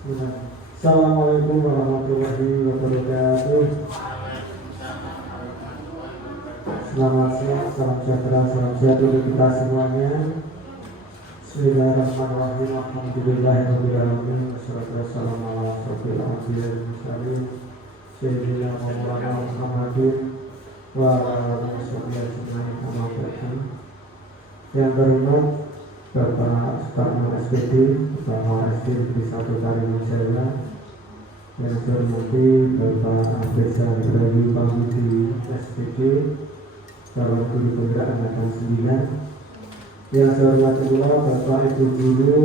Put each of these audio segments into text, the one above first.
Assalamualaikum warahmatullahi wabarakatuh. Selamat siang, salam sejahtera, salam sehat untuk kita semuanya. Bismillahirrahmanirrahim. Alhamdulillahirrahmanirrahim. Wassalamualaikum warahmatullahi wabarakatuh. Sayyidina Maulana Muhammadin wa ala alihi wasallam. Yang berhormat Bapak Sukarno SPD, Kepala SD Negeri 1 Karimunjawa, yang saya hormati Bapak Abesa Ibrahim Pamudi SPD, Calon Guru Penggerak Angkatan 9, yang saya hormati pula Bapak Ibu Guru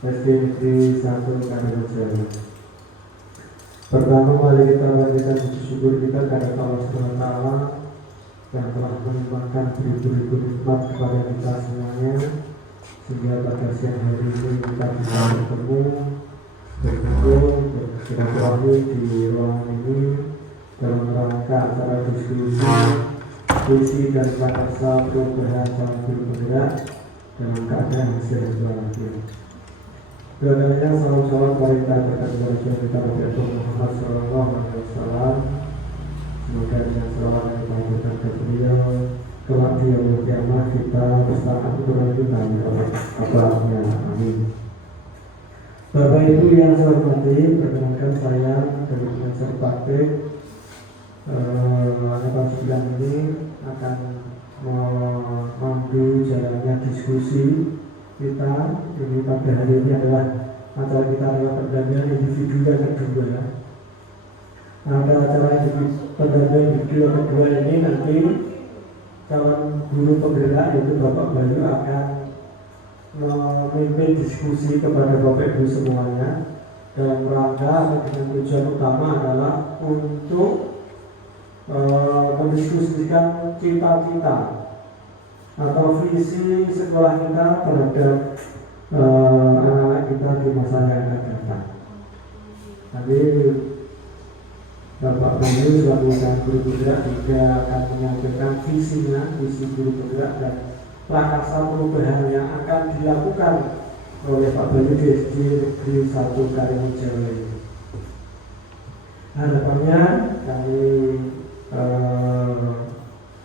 SD Negeri 1 Karimunjawa. Pertama, mari kita berikan syukur kita kepada Allah SWT yang telah menimpakan beribu-ribu nikmat kepada kita semuanya, sehingga pada siang hari ini kita bisa bertemu, berkumpul, bersilaturahmi di ruangan ini dalam rangka acara diskusi visi dan prakarsa perubahan calon guru penggerak dalam keadaan yang sehat walafiat. Doanya salam perintah berkat kepada kita Muhammad Sallallahu Alaihi Wasallam. Semoga dengan selawat yang dipanjatkan ke beliau, kelak di yaumul kiamah kita bersama berlanjutan oleh kabarnya. Amin. Bapak Ibu yang saya hormati, perkenalkan saya dari Pengajar Praktik Angkatan 9 ini akan memandu jalannya diskusi kita. Ini pada hari ini adalah acara kita adalah perdanaan individu yang kedua. Pada acara perdanaan individu yang kedua ini nanti calon guru penggerak yaitu Bapak Bayu akan memimpin diskusi kepada Bapak Ibu semuanya dalam rangka atau dengan tujuan utama adalah untuk mendiskusikan cita-cita atau visi sekolah kita terhadap anak-anak kita di masa yang akan datang. Nanti Bapak Bayu selaku guru penggerak juga akan menyampaikan visinya, visi guru penggerak dan prakarsa perubahan yang akan dilakukan oleh Pak Bayu di SD Negeri 1 Karimunjawa ini. Harapannya kami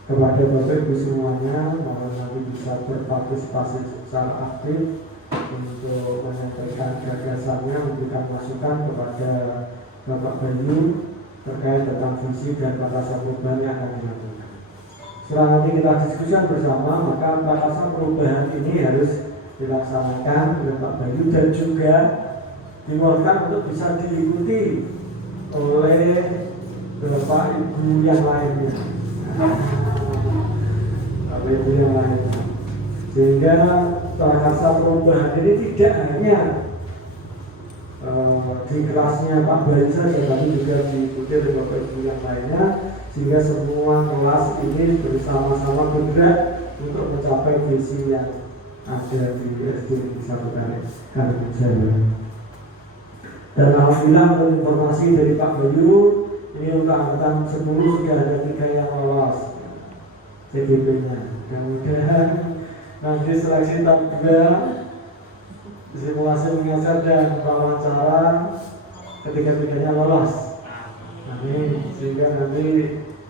kepada Bapak Ibu semuanya bahwa nanti bisa berpartisipasi secara aktif untuk menyampaikan gagasannya, memberikan masukan kepada Bapak Bayu terkait tentang visi dan prakarsa perubahan yang akan dilakukan. Setelah nanti kita diskusikan bersama, maka prakarsa perubahan ini harus dilaksanakan oleh Pak Bayu dan juga dimulaikan untuk bisa diikuti oleh Bapak Ibu yang lainnya. Bapak Ibu yang lainnya. Sehingga prakarsa perubahan ini tidak hanya di kelasnya Pak Bayu saja, tapi juga diikuti oleh Bapak Ibu yang lainnya, sehingga semua kelas ini bersama-sama bergerak untuk mencapai visi yang ada di SD 1 Karimunjawa. Dan alhamdulillah menurut informasi dari Pak Bayu, ini untuk angkatan 10 sudah ada 3 yang lolos CGP-nya. Mudah-mudahan nanti seleksi tahap 2 simulasi mengajar dan wawancara ketiga-tiganya lolos. Ini sehingga nanti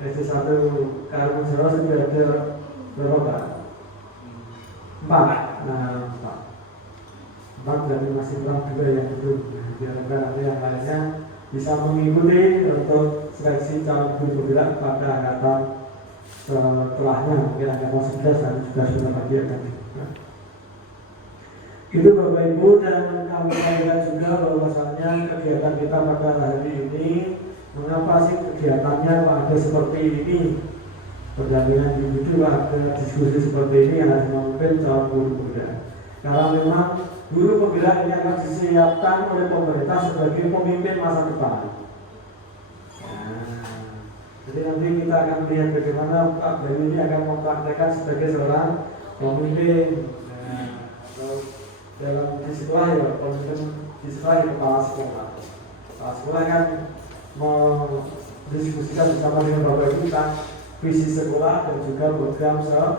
SD 1 Karimunjawa sudah ada berapa Pak? 4. Nah 4 dan masih kurang 2 yang belum. Diharapkan nanti yang lainnya bisa mengikuti untuk seleksi calon guru penggerak pada angkatan setelahnya, mungkin angkatan 11 dan juga sudah bagian tadi. Itu Bapak Ibu, dan kami lihat juga bahwasannya kegiatan kita pada hari ini, mengapa sih kegiatannya ada seperti ini? Pendampingan individu ada diskusi seperti ini yang harus memimpin calon guru penggerak. Karena memang guru penggerak ini akan disiapkan oleh pemerintah sebagai pemimpin masa depan. Jadi nanti kita akan melihat bagaimana Pak Bayu ini akan mempraktekkan sebagai seorang pemimpin dalam di sekolah ya, pemimpin di sekolah ya, kepala sekolah. Kepala sekolah kan mendiskusikan bersama dengan Bapak Ibu tentang visi sekolah dan juga program sekolah.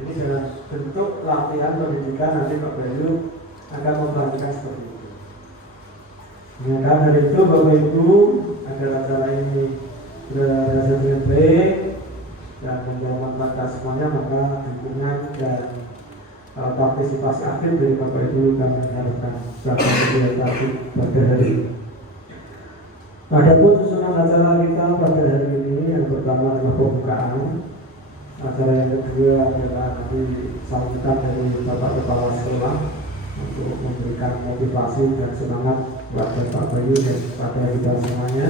Ini dengan bentuk latihan pendidikan nanti Pak Bayu akan membantukan seperti itu. Maka dari itu Bapak Ibu, agar acara ini berjalan dengan baik dan menjalankan semuanya, maka dukungan dan partisipasi aktif dari Bapak Ibu kami harapkan sebagai pada hari ini. Adapun susunan acara kita pada hari ini, yang pertama adalah pembukaan. Acara yang kedua adalah sambutan dari Bapak Kepala Sekolah untuk memberikan motivasi dan semangat buat Bapak Bayu dan pada kita semuanya.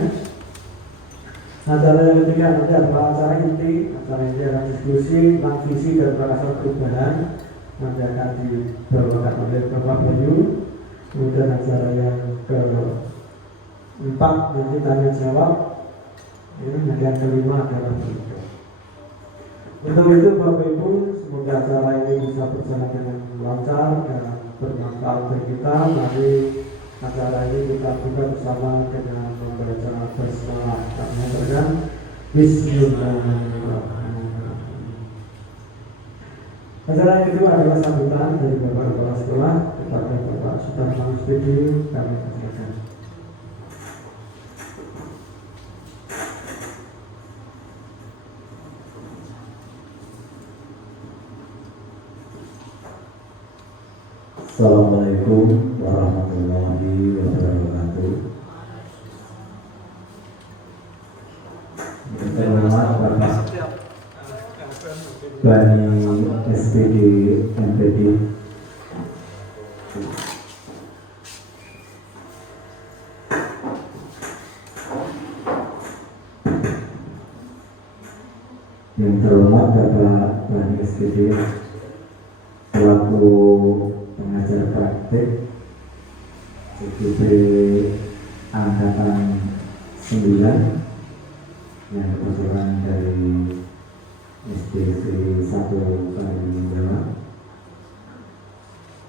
Acara yang ketiga nanti adalah acara inti. Acara inti adalah diskusi tentang visi dan gagasan perubahan, nanti akan dibawakan oleh Bapak Bayu. Kemudian acara yang keempat nanti tanya jawab. Ini yang kelima adalah berikut. Untuk itu Bapak Ibu, semoga acara ini bisa berjalan dengan lancar dan bermanfaat bagi kita. Mari acara ini kita buka bersama dengan membaca basmalah. Kami aturkan Bismillahirrahmanirrahim. Acara yang kedua adalah sambutan dari Bapak Kepala Sekolah kepada Bapak Sutarman SPD. Kami persilakan. Assalamualaikum warahmatullahi wabarakatuh. Terhormat Bapak Bani SPD MPD, yang terhormat Bapak Bani SPD selaku pengajar praktik CGP Angkatan 9 yang kebetulan dari SDC 1 Kalimantan Jawa,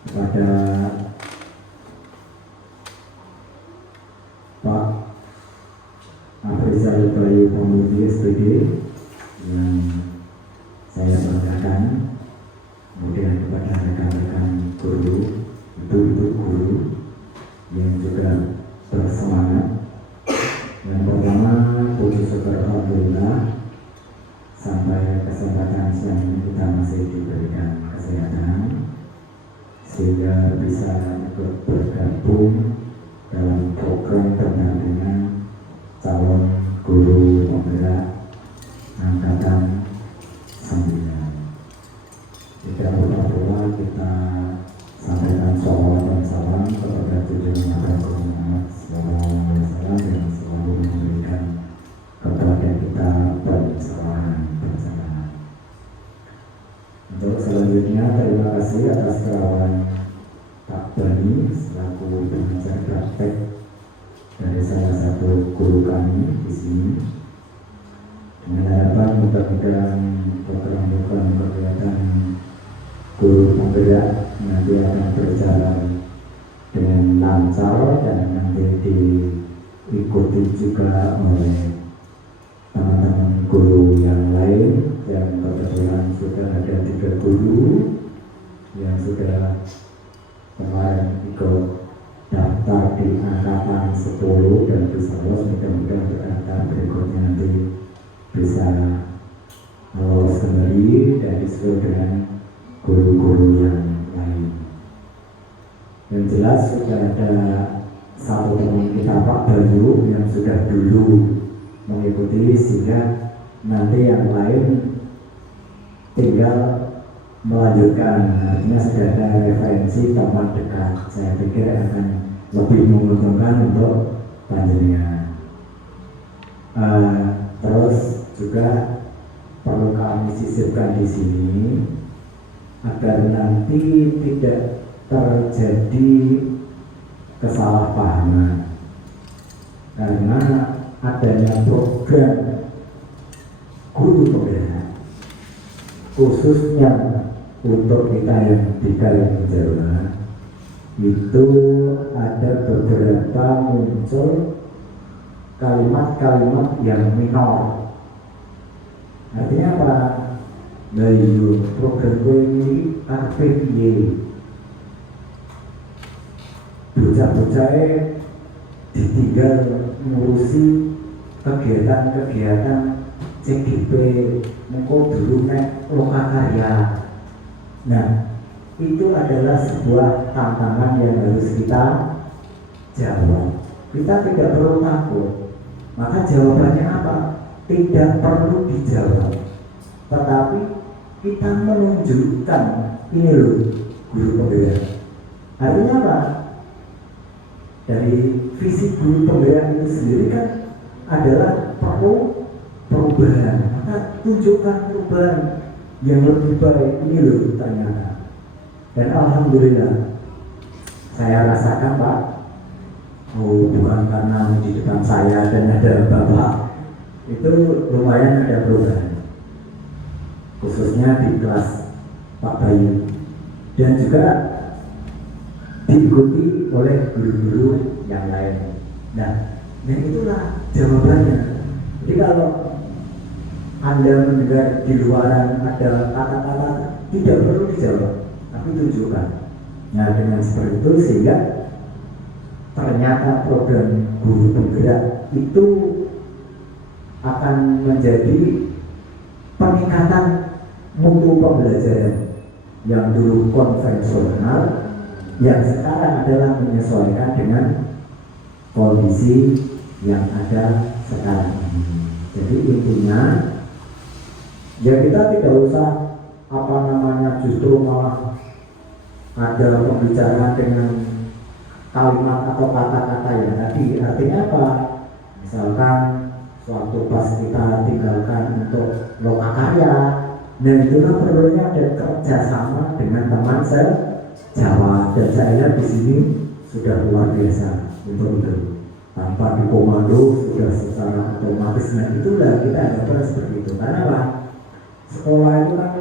kepada Pak Afrizal Bayu Pemudi SPD yang saya banggakan, kemudian kepada rekan-rekan guru, ibu-ibu guru yang juga bersemangat. Yang pertama, puji syukur alhamdulillah sampai kesempatan siang ini kita masih diberikan kesehatan sehingga bisa ikut bergabung dalam program pendampingan calon guru penggerak angkatan 9. Tidak lupa kita sampaikan sholawat dan salam kepada junjungan Nabi Muhammad SAW yang selalu memberikan kepada kita pencerahan. Untuk selanjutnya, terima kasih atas kerawan Pak Bani selaku pengajar praktek dari salah satu guru kami di sini. Dengan harapan mudah-mudahan program-program kegiatan guru penggerak nanti akan berjalan dengan lancar dan nanti diikuti juga oleh teman-teman guru yang lain, yang kebetulan sudah ada 3 guru yang sudah kemarin ikut daftar di angkatan 10 dan bisa lolos. Mudah-mudahan untuk angkatan berikutnya nanti bisa lolos kembali dan disusul dengan guru-guru yang lain. Yang jelas sudah ada satu teman kita Pak Bayu yang sudah dulu mengikuti, sehingga nanti yang lain tinggal melanjutkan. Artinya sudah ada referensi teman dekat. Saya pikir akan lebih menguntungkan untuk panjenengan. Terus juga perlu kami sisipkan di sini agar nanti tidak terjadi kesalahpahaman, karena adanya program guru penggerak khususnya untuk kita yang di Kalimantan Jawa itu ada beberapa muncul kalimat-kalimat yang minor. Artinya apa? Bayu program ini RPY bocah-bocah ditinggal ngurusi kegiatan-kegiatan CGP, mengko dulu nek lokakarya. Nah, itu adalah sebuah tantangan yang harus kita jawab. Kita tidak perlu takut. Maka jawabannya apa? Tidak perlu dijawab, tetapi kita menunjukkan ini loh guru pembela. Artinya apa? Dari visi guru pembela itu sendiri kan adalah perlu perubahan. Maka tunjukkan perubahan yang lebih baik ini loh ternyata. Dan alhamdulillah saya rasakan Pak, bukan karena di depan saya dan ada Bapak, itu lumayan ada perubahan, khususnya di kelas Pak Bayu, dan juga diikuti oleh guru-guru yang lain. Nah, dan itulah jawabannya. Jadi kalau Anda mendengar di luaran ada kata-kata, tidak perlu dijawab, tapi tunjukkan. Nah, dengan seperti itu sehingga ternyata program guru penggerak itu akan menjadi peningkatan mutu pembelajaran yang dulu konvensional, yang sekarang adalah menyesuaikan dengan kondisi yang ada sekarang ini. Jadi intinya ya kita tidak usah justru malah ada pembicaraan dengan kalimat atau kata-kata yang tadi. Artinya apa? Misalkan suatu pas kita tinggalkan untuk lokakarya, nah itulah perlunya ada kerjasama dengan teman sejawat, dan saya lihat di sini sudah luar biasa untuk itu. Tanpa dikomando sudah secara otomatis. Nah itulah kita harapkan seperti itu. Karena apa? Sekolah itu kan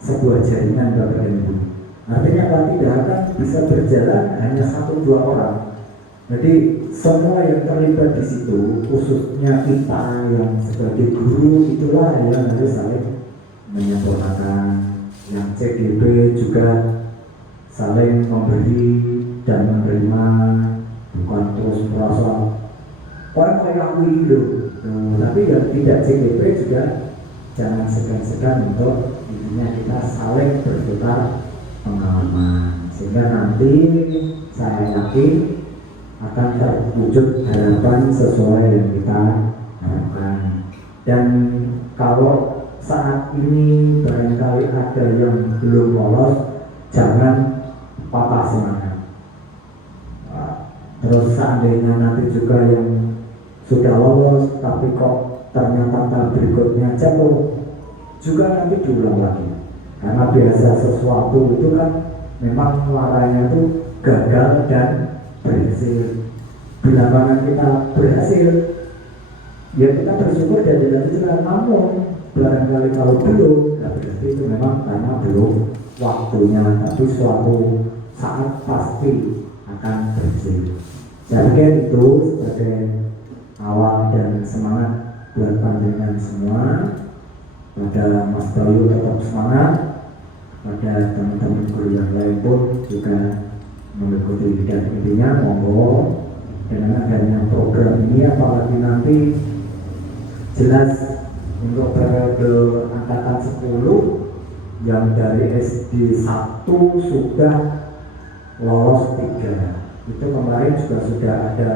sebuah jaringan Bapak dan Ibu. Artinya apa? Tidak akan bisa berjalan hanya 1-2 orang. Jadi semua yang terlibat di situ, khususnya kita yang sebagai guru, itulah yang harus saling menyempurnakan. Yang CGP juga saling memberi dan menerima, bukan terus merasa orang kayak aku itu. Tapi yang tidak CGP juga jangan segan-segan untuk intinya kita saling bertukar pengalaman, sehingga nanti saya yakin akan terwujud harapan sesuai yang kita harapkan. Dan kalau saat ini barangkali ada yang belum lolos, jangan patah semangat. Terus seandainya nanti juga yang sudah lolos tapi kok ternyata tahap berikutnya jatuh, juga nanti diulang lagi. Karena biasa sesuatu itu kan memang warnanya itu gagal dan berhasil. Bila mana kita berhasil, ya kita bersyukur dan dilanjutkan. Namun barangkali kalau belum, ya berarti itu memang karena belum waktunya. Tapi suatu saat pasti akan berhasil. Saya pikir itu sebagai awal dan semangat buat panjenengan semua. Pada Mas Bayu tetap semangat, pada teman-teman guru yang lain pun juga mengikuti. Dan intinya monggo dengan adanya program ini, apalagi nanti jelas untuk periode angkatan 10 yang dari SD 1 sudah lolos 3. Itu kemarin juga sudah ada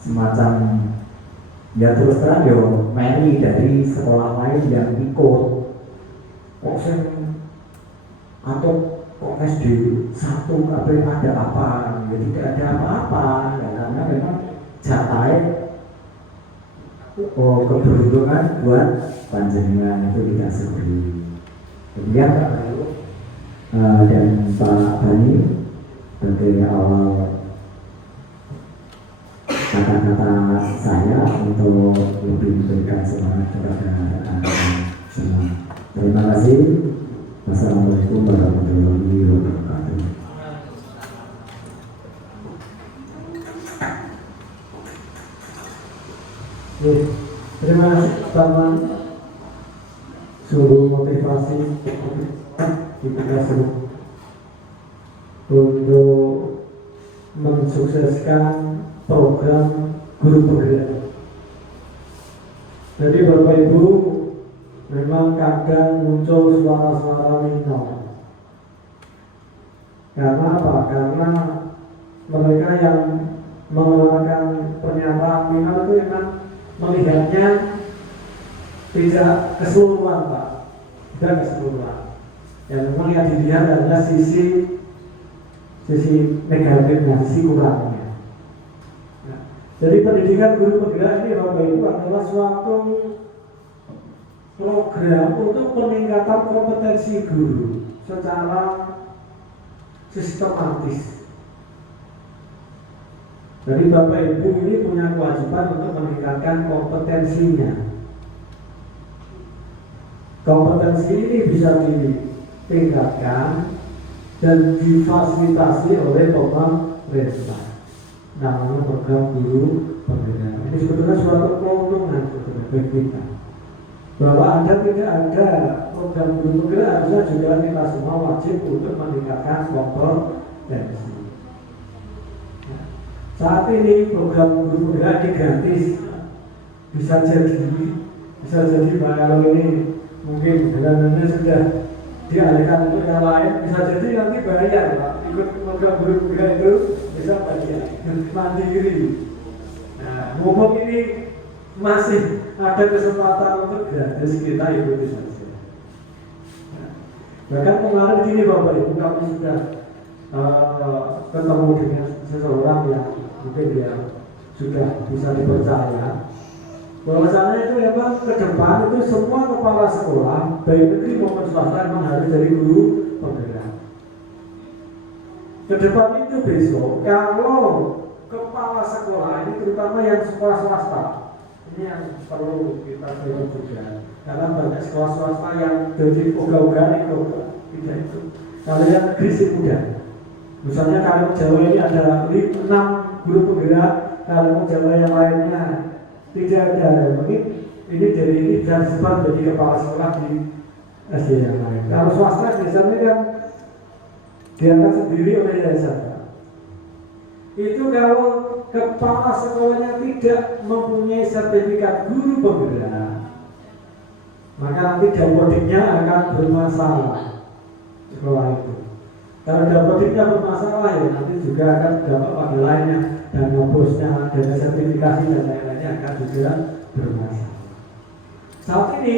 semacam, ya terus terang yo Mary dari sekolah lain yang ikut. Kok atau kok SD 1 kabeh ada apa? Ya tidak ada apa-apa, ya karena memang jatahnya keberuntungan buat panjenengan itu tidak sendiri. Kemudian Pak Bayu dan Pak Bani sebagai awal kata-kata saya untuk lebih memberikan semangat kepada rekan-rekan semua. Terima kasih. Wassalamualaikum warahmatullahi wabarakatuh. Terima kasih teman, sungguh motivasi kita semua untuk mensukseskan program guru penggerak. Jadi Bapak Ibu, memang kadang muncul suara-suara minor. Karena apa? Karena mereka yang mengeluarkan pernyataan minor itu memang melihatnya tidak keseluruhan, Pak. Tidak keseluruhan. Yang memang yang dilihat adalah sisi negatifnya, sisi kurangnya. Nah, jadi pendidikan guru penggerak ini Bapak Ibu adalah suatu program untuk peningkatan kompetensi guru secara sistematis. Jadi Bapak Ibu ini punya kewajiban untuk meningkatkan kompetensinya. Kompetensi ini bisa ditingkatkan dan difasilitasi oleh pemerintah. Namanya program guru penggerak. Ini sebetulnya suatu keuntungan bagi kita. Bahwa tidak ada program guru penggerak, harusnya juga kita semua wajib untuk meningkatkan kompetensi. Saat ini program guru penggerak ini gratis. Bisa jadi kalau ini mungkin bulanannya sudah dialihkan untuk yang lain, bisa jadi nanti bayar, Pak. Ikut program guru penggerak itu bisa bayar mandiri. Nah, mumpung ini masih ada kesempatan untuk gratis, kita ikuti saja. Nah, bahkan kemarin gini Bapak Ibu, kami sudah ketemu dengan seseorang yang mungkin dia sudah bisa dipercaya. Bahwasanya itu memang ke depan itu semua kepala sekolah baik negeri maupun swasta memang harus jadi guru penggerak. Ke depan itu besok kalau kepala sekolah ini terutama yang sekolah swasta ini yang perlu kita lihat juga, karena banyak sekolah swasta yang jadi ogah-ogahan itu tidak itu. Kalau yang negeri sih mudah. Misalnya kalau Jawa ini ada 6 guru penggerak, kalau Jawa yang lainnya tidak ada. Mungkin ini dari ini bisa disebar jadi kepala sekolah di SD yang lain. Kalau swasta biasanya kan diangkat sendiri oleh yayasan. Itu kalau kepala sekolahnya tidak mempunyai sertifikat guru penggerak, maka nanti dapodiknya akan bermasalah sekolah itu. Kalau dapodiknya bermasalah ya nanti juga akan dapat pada lainnya, dan bosnya, dana sertifikasi dan lain-lainnya akan juga bermasalah. Saat ini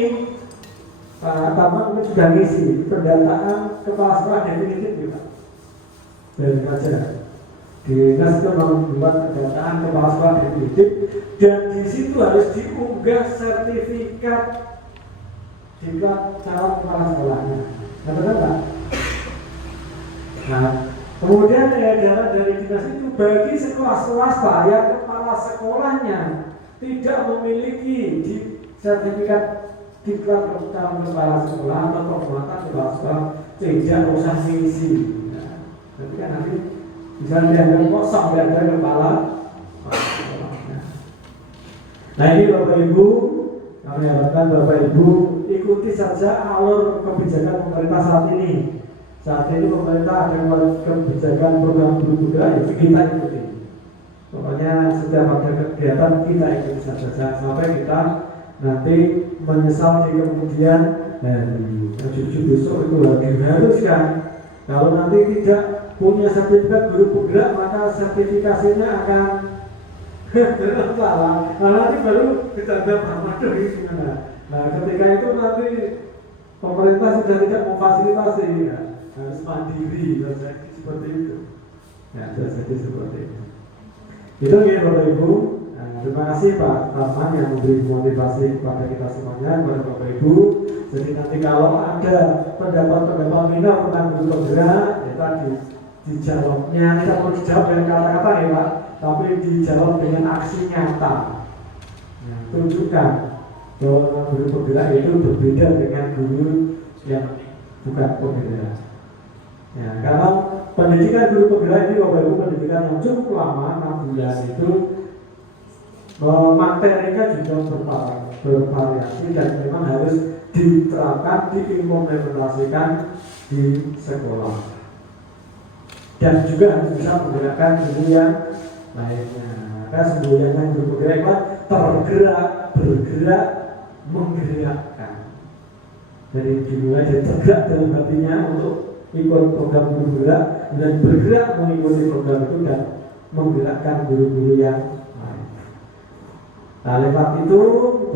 Pak Taman sudah ngisi pendataan kepala sekolah definitif juga dari pelajaran. Dinas itu membuat pendataan kepala sekolah definitif, dan di situ harus diunggah sertifikat diklat calon kepala sekolahnya. Benar Pak? Nah, kemudian edaran dari dinas itu bagi sekolah swasta yang kepala sekolahnya tidak memiliki sertifikat diklat calon kepala sekolah atau penguatan kepala sekolah, tidak usah ngisi. Jadi kan nanti bisa dianggap kosong, dianggap kepala sekolahnya. Nah ini Bapak Ibu, kami harapkan Bapak Ibu ikuti saja alur kebijakan pemerintah saat ini. Saat ini pemerintah ada kebijakan program guru penggerak, ya kita ikuti. Pokoknya setiap ada kegiatan kita ikuti saja sampai kita nanti menyesal di kemudian hari. Jujur besok itu lagi haruskan. Kalau nanti tidak punya sertifikat guru penggerak, maka sertifikasinya akan salah. Nah, nanti baru kita dapat ini gimana. Nah, ketika itu nanti pemerintah sudah tidak memfasilitasi, ya, harus mandiri, seperti itu. Ya, jadi seperti itu. Itu ya Bapak Ibu. Nah, terima kasih Pak Taman yang memberi motivasi kepada kita semuanya, kepada Bapak Ibu. Jadi nanti kalau ada pendapat-pendapat minor tentang guru penggerak, ya tadi dijawabnya tidak perlu dijawab dengan kata-kata ya Pak, tapi dijawab dengan aksi nyata. Nah, tunjukkan bahwa guru penggerak itu berbeda dengan guru yang bukan penggerak. Ya, karena pendidikan guru penggerak ini Bapak Ibu pendidikan yang cukup lama, 6 bulan itu materinya juga bervariasi dan memang harus diterapkan, diimplementasikan di sekolah. Dan juga harus bisa menggunakan guru yang lainnya. Maka semboyan yang bergerak itu tergerak, bergerak, menggerakkan. Dari dulu aja tegak dalam hatinya untuk ikut program bergerak dan bergerak mengikuti program itu dan menggerakkan guru-guru yang lain. Nah, lewat itu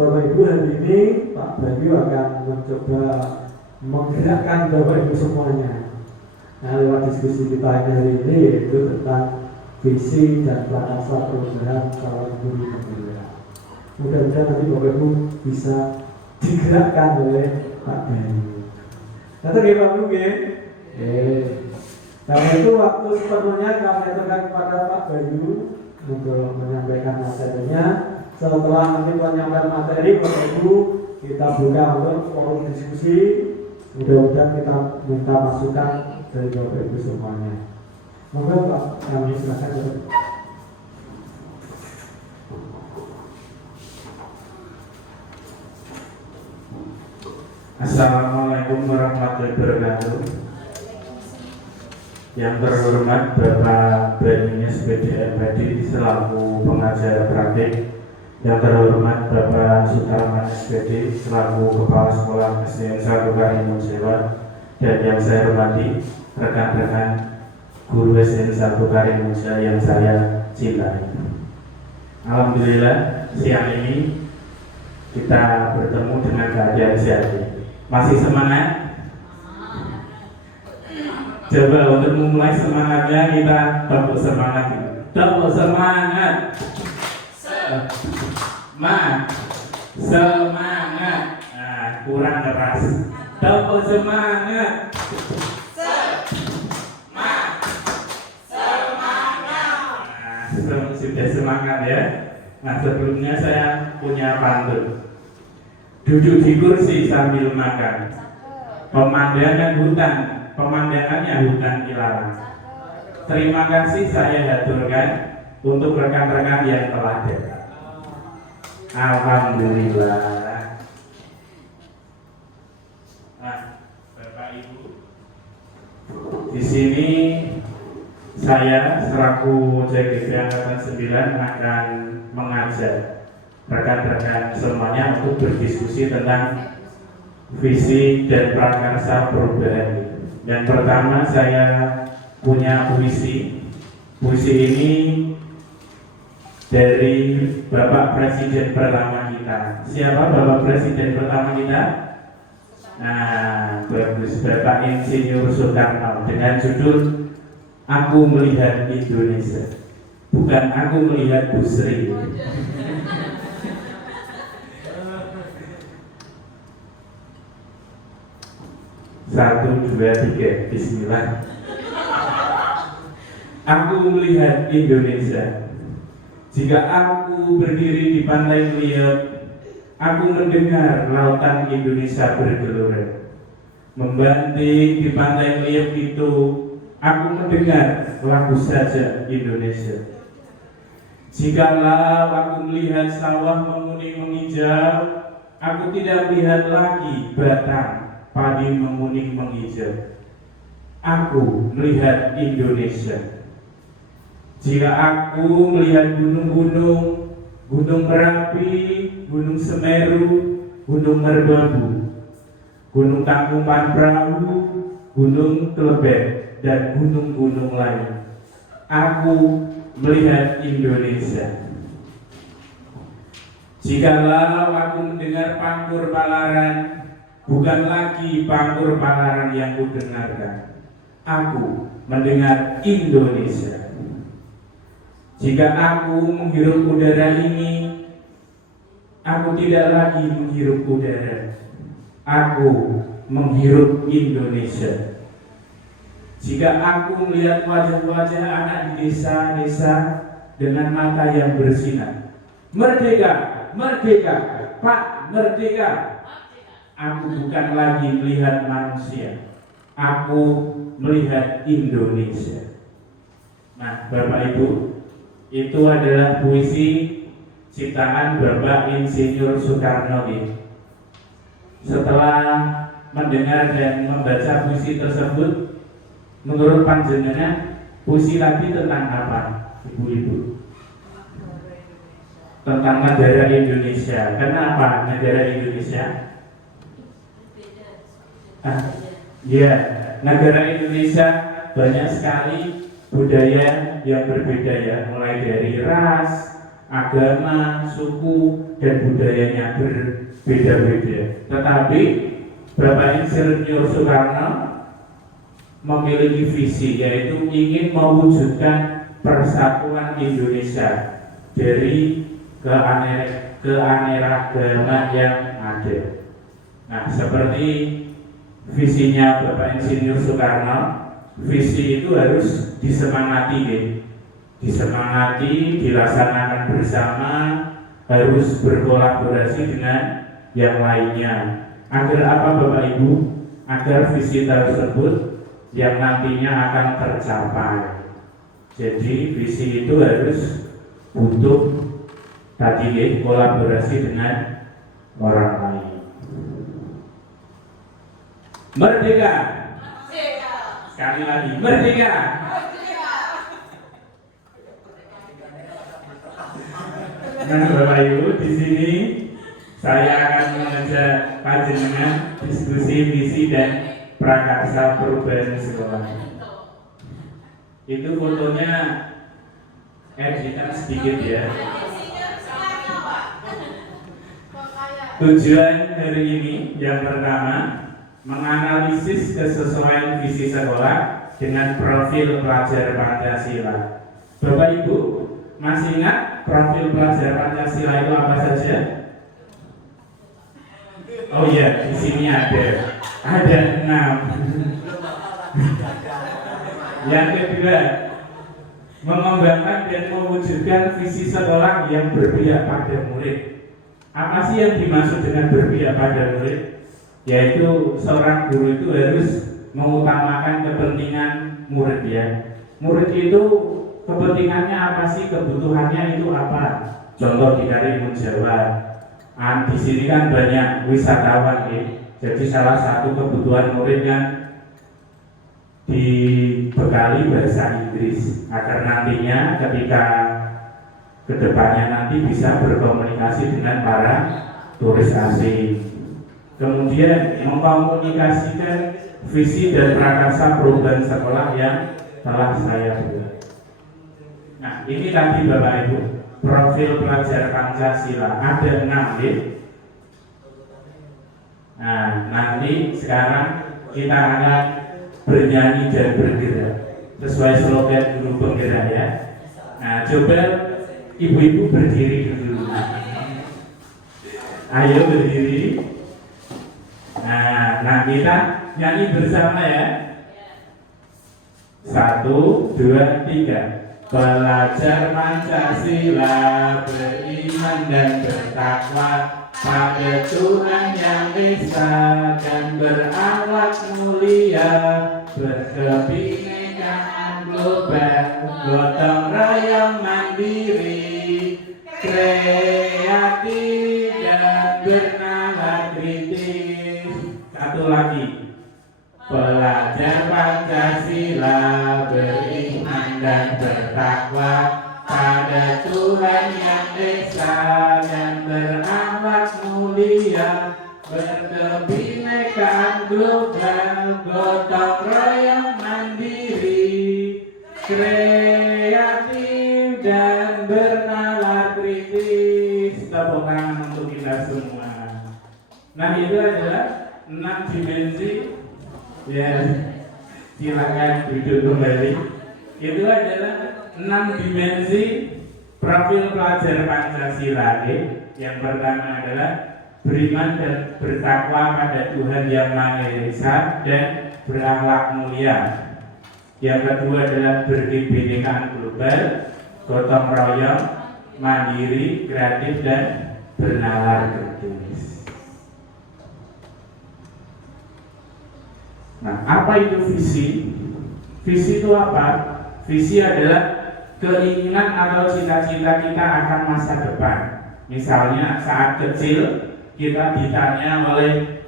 Bapak Ibu hari ini Pak Bayu akan mencoba menggerakkan Bapak Ibu semuanya. Nah, lewat diskusi kita hari ini yaitu tentang visi dan prakarsa program calon guru pembela. Mudah-mudahan nanti Bapak Ibu bisa digerakkan oleh Pak Bayu. Kata Pak Bayu, karena itu waktu sepenuhnya kami aturkan kepada Pak Bayu untuk menyampaikan materinya. Setelah nanti menyampaikan materi, Bapak Ibu kita buka untuk forum diskusi. Mudah-mudahan kita minta masukan dari Bapak Ibu semuanya. Monggo Pak, kami silakan. Assalamualaikum warahmatullahi wabarakatuh. Yang terhormat Bapak Branius PDM Badi selaku pengajar praktik, yang terhormat Bapak Sutarman SPD selaku Kepala Sekolah SDN 1 Karimun Jawa, dan yang saya hormati rekan-rekan guru SDN 1 Karimun Jawa yang saya cintai. Alhamdulillah siang ini kita bertemu dengan keadaan sehat. Masih semangat? Coba untuk memulai semangatnya kita tepuk semangat. Tepuk semangat. Semangat. Nah, kurang keras. Tepuk semangat. Nah, sudah semangat ya. Nah, sebelumnya saya punya pantun. Duduk di kursi sambil makan. Pemandangan hutan, pemandangannya hutan ilalang. Terima kasih saya haturkan untuk rekan-rekan yang telah datang. Alhamdulillah. Nah, Bapak Ibu, di sini saya selaku JGB Angkatan 9 akan mengajak rekan-rekan semuanya untuk berdiskusi tentang visi dan prakarsa perubahan. Yang pertama saya punya puisi. Puisi ini dari Bapak Presiden pertama kita. Siapa Bapak Presiden pertama kita? Nah, bagus, Bapak Insinyur Soekarno, dengan judul Aku Melihat Indonesia. Bukan aku melihat Bu Sri. 1, 2, 3, bismillah. Aku melihat Indonesia. Jika aku berdiri di pantai Meliot, aku mendengar lautan Indonesia bergelora. Membanting di pantai Meliot itu, aku mendengar lagu saja Indonesia. Jikalau aku melihat sawah menguning menghijau, aku tidak melihat lagi batang padi menguning menghijau. Aku melihat Indonesia. Jika aku melihat gunung-gunung, gunung Merapi, gunung Semeru, gunung Merbabu, gunung Tangkuban Perahu, gunung Kelebek, dan gunung-gunung lain, aku melihat Indonesia. Jikalau aku mendengar Pangkur Palaran, bukan lagi Pangkur Palaran yang kudengarkan, aku mendengar Indonesia. Jika aku menghirup udara ini, aku tidak lagi menghirup udara, aku menghirup Indonesia. Jika aku melihat wajah-wajah anak di desa-desa dengan mata yang bersinar, merdeka, merdeka, Pak, merdeka, aku bukan lagi melihat manusia, aku melihat Indonesia. Nah, Bapak Ibu, itu adalah puisi ciptaan Bapak Insinyur Soekarno. Setelah mendengar dan membaca puisi tersebut, menurut panjenengan puisi tadi tentang apa, Ibu-ibu? tentang negara Indonesia. Kenapa negara Indonesia? Ya, negara Indonesia banyak sekali budaya yang berbeda ya, mulai dari ras, agama, suku, dan budayanya berbeda-beda. Tetapi Bapak Insinyur Soekarno memiliki visi, yaitu ingin mewujudkan persatuan Indonesia dari keanekaragaman yang ada. Nah, seperti visinya Bapak Insinyur Soekarno, visi itu harus disemangati, dilaksanakan bersama, harus berkolaborasi dengan yang lainnya. Agar apa Bapak Ibu? Agar visi tersebut yang nantinya akan tercapai. Jadi visi itu harus butuh tadi kolaborasi dengan orang lain. Merdeka. Sekali lagi, merdeka. Nah, Bapak Ibu, di sini saya akan mengajak panjenengan diskusi visi dan prakarsa perubahan sekolah. Itu fotonya editan sedikit ya. Tujuan hari ini yang pertama, menganalisis kesesuaian visi sekolah dengan profil pelajar Pancasila. Bapak Ibu, masih ingat profil pelajar Pancasila itu apa saja? Oh iya, di sini ada 6. Yang kedua, mengembangkan dan mewujudkan visi sekolah yang berpihak pada murid. Apa sih yang dimaksud dengan berpihak pada murid? Yaitu seorang guru itu harus mengutamakan kepentingan murid ya. Murid itu kepentingannya apa sih, kebutuhannya itu apa? Contoh di Karimun Jawa. Di sini kan banyak wisatawan ya. Jadi salah satu kebutuhan murid kan dibekali bahasa Inggris agar nantinya ketika kedepannya nanti bisa berkomunikasi dengan para turis asing. Kemudian mengkomunikasikan visi dan prakarsa perubahan sekolah yang telah saya buat. Nah, ini tadi Bapak Ibu, profil pelajar Pancasila ada 6 ya. Nah, nanti sekarang kita akan bernyanyi dan bergerak sesuai slogan Guru Penggerak ya. Nah, coba ibu-ibu berdiri dulu. Ayo berdiri. Nah, kita nyanyi bersama ya. 1, 2, 3. Pelajar Pancasila beriman dan bertakwa pada Tuhan Yang Esa dan berakhlak mulia, berkebinekaan global, gotong royong mandiri, kreatif dan bernalar kritis. Satu lagi. Pelajar Pancasila beriman dan bertakwa pada Tuhan Yang Esa dan berakhlak mulia, berkebinekaan global, gotong royong mandiri, kreatif dan bernalar kritis. Tepuk tangan untuk kita semua. Nah, itu adalah 6 dimensi. Ya, silakan duduk kembali. Itu adalah 6 dimensi profil pelajar Pancasila. Yang pertama adalah beriman dan bertakwa pada Tuhan Yang Maha Esa dan berakhlak mulia. Yang kedua adalah berkebinekaan global, gotong royong, mandiri, kreatif dan bernalar kritis. Nah, apa itu visi? Visi itu apa? Visi adalah keinginan atau cita-cita kita akan masa depan. Misalnya saat kecil kita ditanya oleh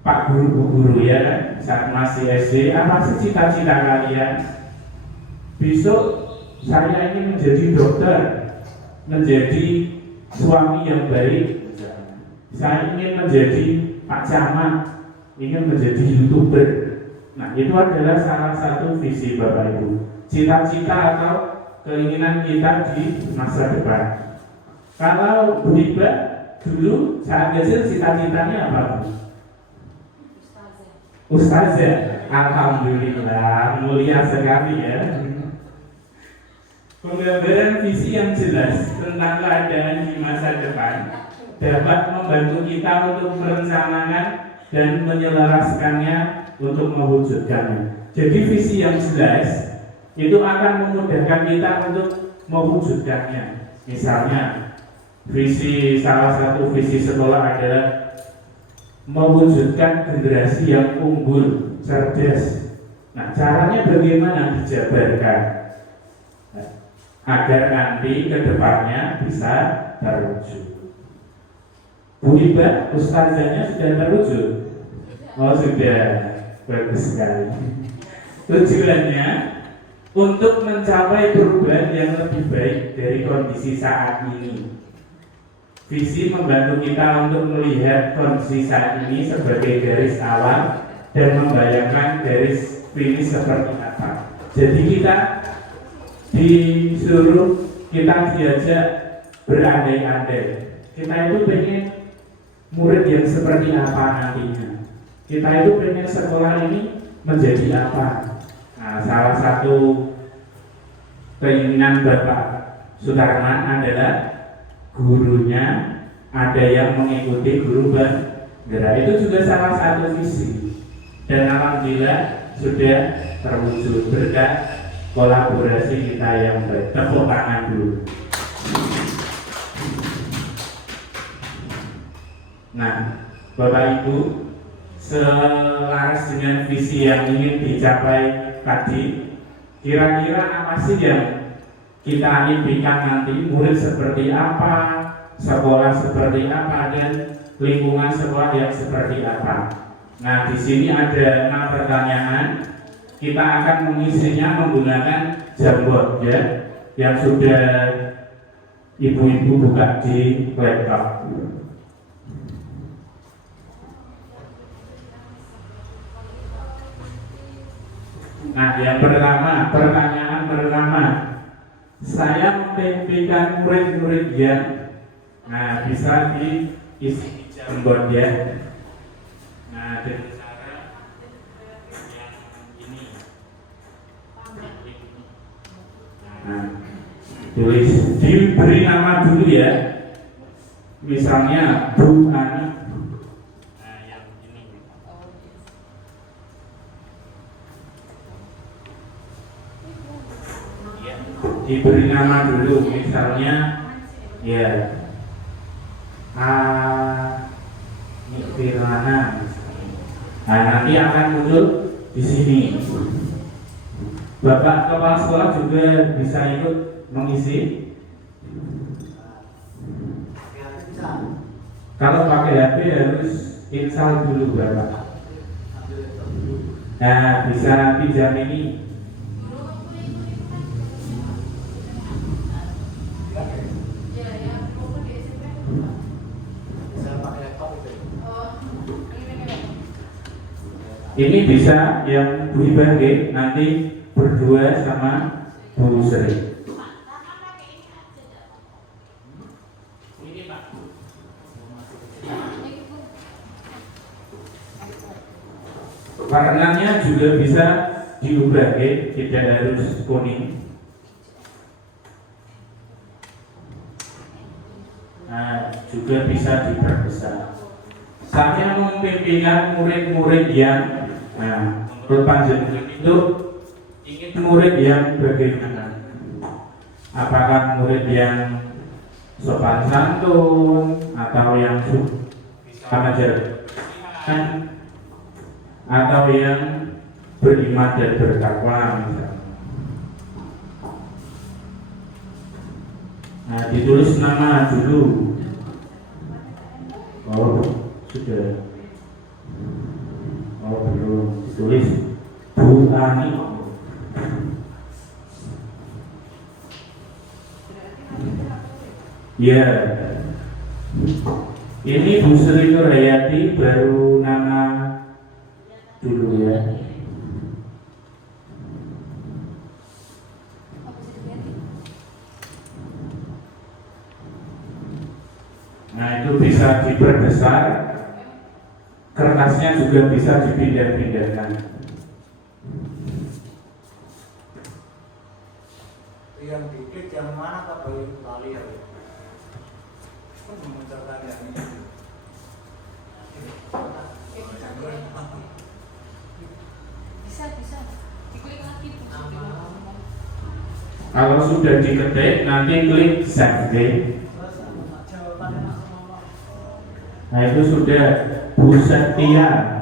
Pak guru-guru ya kan, saat masih SD, apa sih cita-cita kalian? Besok saya ingin menjadi dokter, menjadi suami yang baik, saya ingin menjadi Pak Camat, ingin menjadi YouTuber. Nah, itu adalah salah satu visi Bapak Ibu, cita-cita atau keinginan kita di masa depan. Kalau Bu Iba dulu saat kecil cita-citanya apa, Bu? Ustazah. Alhamdulillah, mulia sekali ya. Penggambaran visi yang jelas tentang keadaan di masa depan dapat membantu kita untuk merencanakan dan menyelaraskannya untuk mewujudkannya. Jadi visi yang jelas itu akan memudahkan kita untuk mewujudkannya. Misalnya, salah satu visi sekolah adalah mewujudkan generasi yang unggul, cerdas. Nah, caranya bagaimana dijabarkan agar nanti ke depannya bisa terwujud. Bu Iba, ustazahnya sudah terwujud? Oh sudah, bagus sekali. Tujuannya untuk mencapai perubahan yang lebih baik dari kondisi saat ini. Visi membantu kita untuk melihat kondisi saat ini sebagai garis awal dan membayangkan garis finish seperti apa. Jadi kita diajak berandai-andai. Kita itu pengen murid yang seperti apa nantinya. Kita itu pengen sekolah ini menjadi apa. Nah, salah satu keinginan Bapak Sutarman adalah gurunya ada yang mengikuti guru penggerak. Itu juga salah satu visi. Dan alhamdulillah sudah terwujud berkat kolaborasi kita yang baik. Tepuk tangan dulu. Nah, Bapak Ibu, selaras dengan visi yang ingin dicapai tadi, kira-kira apa sih yang kita impikan nanti? Murid seperti apa, sekolah seperti apa, dan lingkungan sekolah yang seperti apa? Nah, di sini ada 6 pertanyaan. Kita akan mengisinya menggunakan Jamboard ya, yang sudah ibu-ibu buka di laptop. Nah, yang pertama, pertanyaan pertama, saya memimpikan murid-murid yang, nah bisa diisi di Jamboard ya. Nah, dengan cara yang ini. Nah, tulis, diberi nama dulu ya. Misalnya Bu Ani. Nah, yang ini. Ya, diberi nama dulu, misalnya ya Firmana. Nah, nanti akan muncul di sini. Bapak kepala sekolah juga bisa ikut mengisi. Kalau pakai HP harus install dulu Bapak. Nah, bisa pinjam ini. Ini bisa yang Bu Iba nanti berdua sama Bu Sri. Ini Pak. Warnanya juga bisa diubah, tidak harus kuning. Nah, juga bisa diperbesar. Saya memimpikan murid-murid yang, nah, menurut panjenengan itu ingin murid yang bagaimana? Apakah murid yang sopan santun atau yang bisa mengajarkan, atau yang beriman dan bertakwa misalnya? Nah, ditulis nama dulu. Oh, sudah. Oh, belum ditulis. Bu Ani. Ya, Ini Bu Sri Nurhayati, baru nama dulu ya. Nah, itu bisa diperbesar, kertasnya juga bisa dipindah-pindahkan. Yang dikit yang mana Pak Bayu lali ya? Mengucapkan yang ini. Bisa diklik lagi Bu. Kalau sudah diketik, nanti klik save. Nah, itu sudah Bu Setia.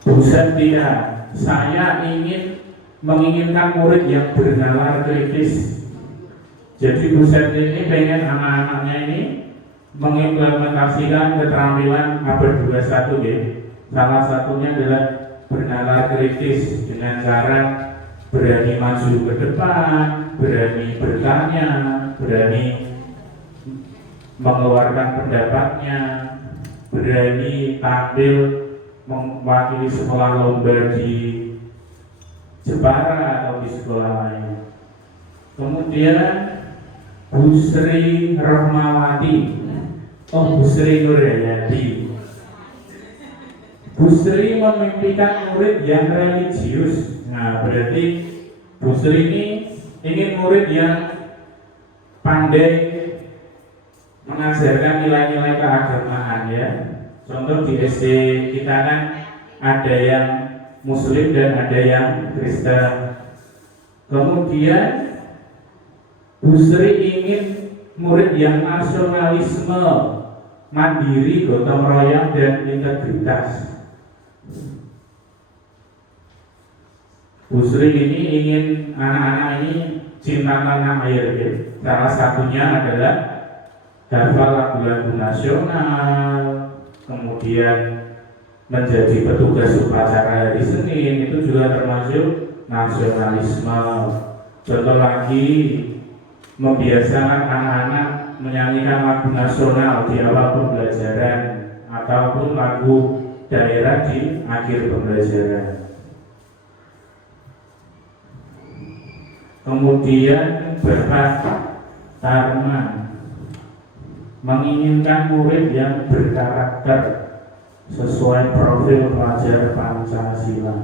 Bu Setia, saya menginginkan murid yang bernalar kritis. Jadi Bu Setia ini pengen anak-anaknya ini mengimplementasikan keterampilan abad 21 ya. Salah satunya adalah bernalar kritis dengan cara berani maju ke depan, berani bertanya, berani mengeluarkan pendapatnya, berani tampil mewakili sekolah lomba di Jepara atau di sekolah lain. Kemudian Bu Sri Rahmawati, Bu Sri Nurhayati. Bu Sri memimpikan murid yang religius. Nah, berarti Bu Sri ini ingin murid yang pandai mengajarkan nilai-nilai keagamaan ya. Contoh di SD kita kan ada yang Muslim dan ada yang Kristen. Kemudian Bu Sri ingin murid yang nasionalisme, mandiri, gotong royong dan integritas. Bu Sri ini ingin anak-anak ini cinta tanah air ya. Salah satunya adalah hafal lagu-lagu nasional, kemudian menjadi petugas upacara hari Senin, itu juga termasuk nasionalisme. Contoh lagi, membiasakan anak-anak menyanyikan lagu nasional di awal pembelajaran ataupun lagu daerah di akhir pembelajaran. Kemudian Bapak Tarman menginginkan murid yang berkarakter sesuai profil pelajar Pancasila.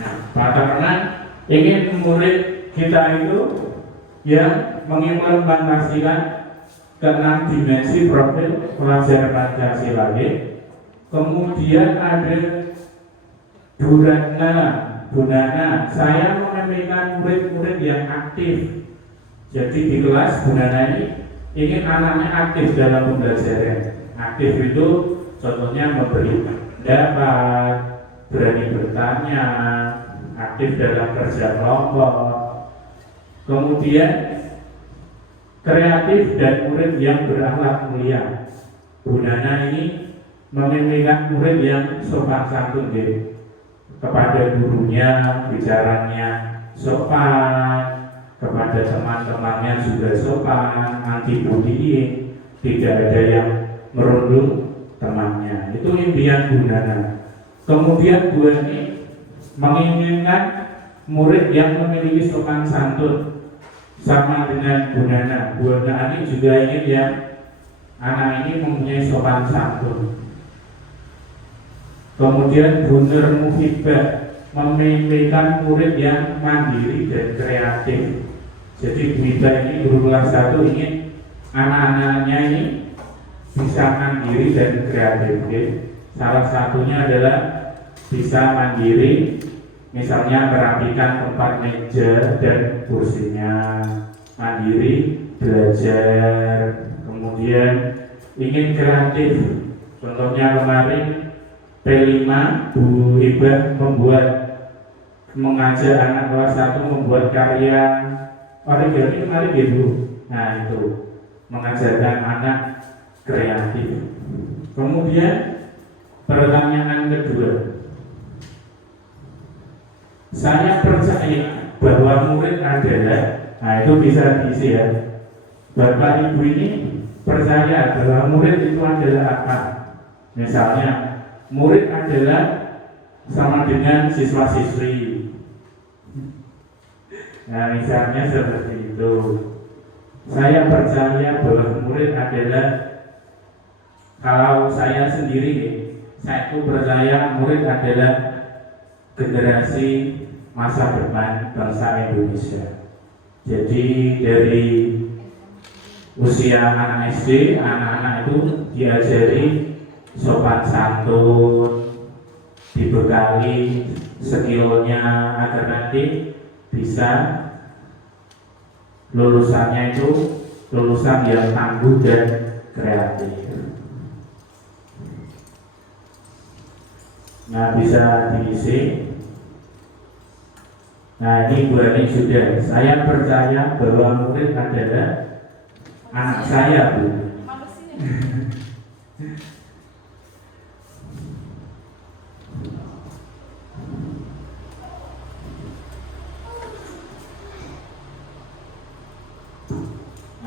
Nah, Pak Tarman ingin murid kita itu yang mengimplementasikan ke-6 dimensi profil pelajar Pancasila. Kemudian ada Bunana, saya menempatkan murid-murid yang aktif. Jadi di kelas Bunana ini ingin anaknya aktif dalam pembelajaran. Aktif itu contohnya memberi pendapat, berani bertanya, aktif dalam kerja kelompok. Kemudian kreatif dan murid yang berakhlak mulia. Bunana ini memimpikan murid yang sopan santun kepada gurunya, bicaranya sopan, kepada teman-temannya juga sopan, anti bullying, tidak ada yang merundung temannya. Itu impian Bunana. Kemudian Bu ini menginginkan murid yang memiliki sopan santun. Sama dengan Bunana, ini juga ingin yang anak ini mempunyai sopan santun. Kemudian Bu Nur Muhibah memimpikan murid yang mandiri dan kreatif. Jadi Bu Ida ini guru kelas 1 ingin anak-anaknya ini bisa mandiri dan kreatif. Salah satunya adalah bisa mandiri, misalnya merapikan tempat meja dan kursinya, mandiri belajar. Kemudian ingin kreatif, contohnya kemarin P5 Bu Hibah mengajak anak kelas 1 membuat karya origami kemarin gitu. Nah itu mengajarkan anak kreatif. Kemudian pertanyaan kedua, saya percaya bahwa murid adalah, nah itu bisa diisi ya. Bapak Ibu ini percaya bahwa murid itu adalah apa? Misalnya murid adalah sama dengan siswa-siswi. Nah misalnya seperti itu. Saya percaya bahwa murid adalah, kalau saya sendiri, saya itu percaya murid adalah generasi masa depan bangsa Indonesia. Jadi dari usia anak SD, anak-anak itu diajari sopan santun, dibekali skillnya agar nanti bisa lulusannya itu lulusan yang tangguh dan kreatif. Nah bisa diisi. Nah ini Bu Ani sudah. Saya percaya bahwa murid adalah anak saya Bu.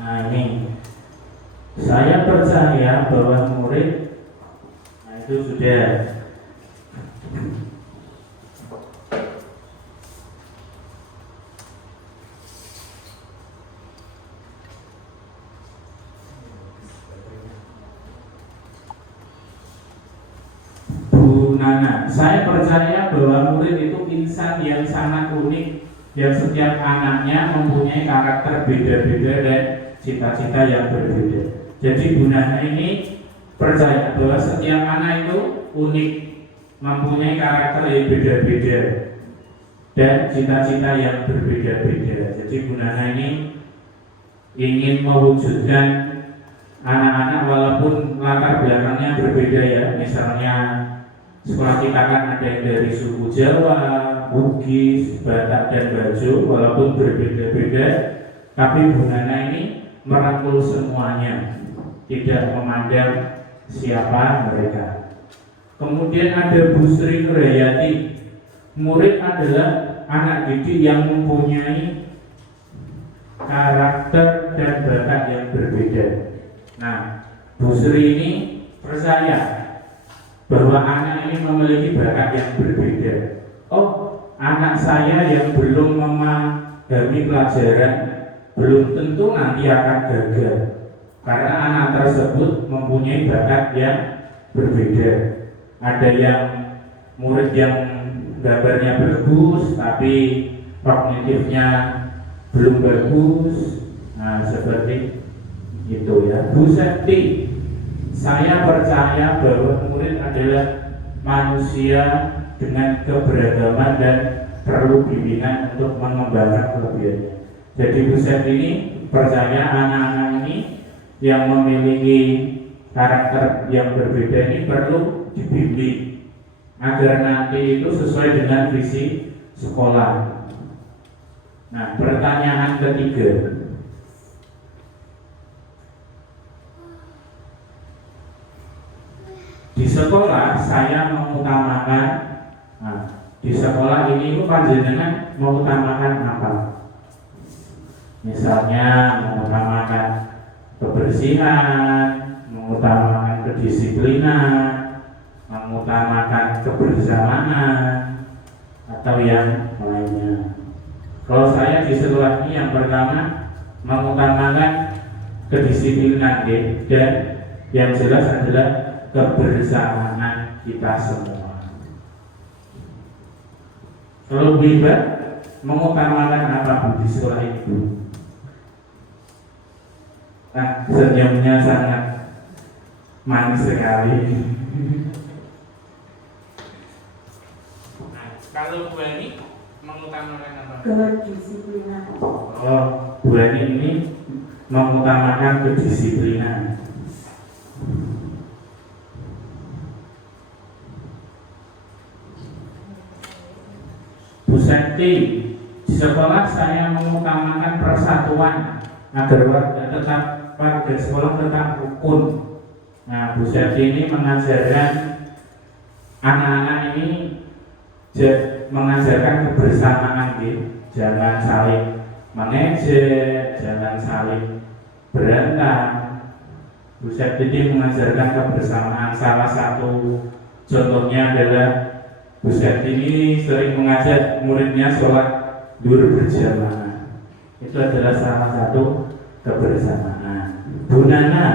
Nah ini saya percaya bahwa murid, nah itu sudah. Bu Nana, saya percaya bahwa murid itu insan yang sangat unik, yang setiap anaknya mempunyai karakter beda-beda dan cita-cita yang berbeda. Jadi Bu Nana ini percaya bahwa setiap anak itu unik, mempunyai karakter yang beda-beda dan cita-cita yang berbeda-beda. Jadi Bu Nana ini ingin mewujudkan anak-anak walaupun latar belakangnya berbeda ya. Misalnya sekolah kita kan ada yang dari suku Jawa, Bugis, Batak dan Bajo, walaupun berbeda-beda, tapi Bu Nana ini merangkul semuanya, tidak memandang siapa mereka. Kemudian ada Bu Sri Nurhayati, murid adalah anak didik yang mempunyai karakter dan bakat yang berbeda. Nah, Bu Sri ini percaya bahwa anak ini memiliki bakat yang berbeda. Oh, anak saya yang belum memahami pelajaran belum tentu nanti akan gagal, karena anak tersebut mempunyai bakat yang berbeda. Ada yang murid yang gambarnya bagus tapi kognitifnya belum bagus. Nah seperti itu ya. Bu Septi, saya percaya bahwa murid adalah manusia dengan keberagaman dan perlu bimbingan untuk mengembangkan kelebihannya. Jadi Bu Septi ini percaya anak-anak ini yang memiliki karakter yang berbeda ini perlu dibimbing agar nanti itu sesuai dengan visi sekolah. Nah, pertanyaan ketiga, di sekolah saya mengutamakan, di sekolah ini panjenengan mengutamakan apa? Misalnya mengutamakan kebersihan, mengutamakan kedisiplinan, mengutamakan kebersamaan, atau yang lainnya. Kalau saya di sekolah ini yang pertama mengutamakan kedisiplinan dan yang jelas adalah kebersamaan kita semua. Kalau Biba mengutamakan apa Bu di sekolah ini Bu? Nah, senyumnya sangat manis sekali. Nah, kalau Bu Ani mengutamakan apa? Kedisiplinan. Oh, Bu Ani ini mengutamakan kedisiplinan. Safety. Di sekolah saya mengutamakan persatuan agar warga sekolah tetap rukun. Nah, Bu Safety ini mengajarkan anak-anak ini mengajarkan kebersamaan, gitu. Jangan saling mengejek, jangan saling berantem. Bu Safety ini mengajarkan kebersamaan. Salah satu contohnya adalah Bu Safety ini sering mengajak muridnya sholat zuhur berjamaah. Itu adalah salah satu kebersamaan. Bu Nana,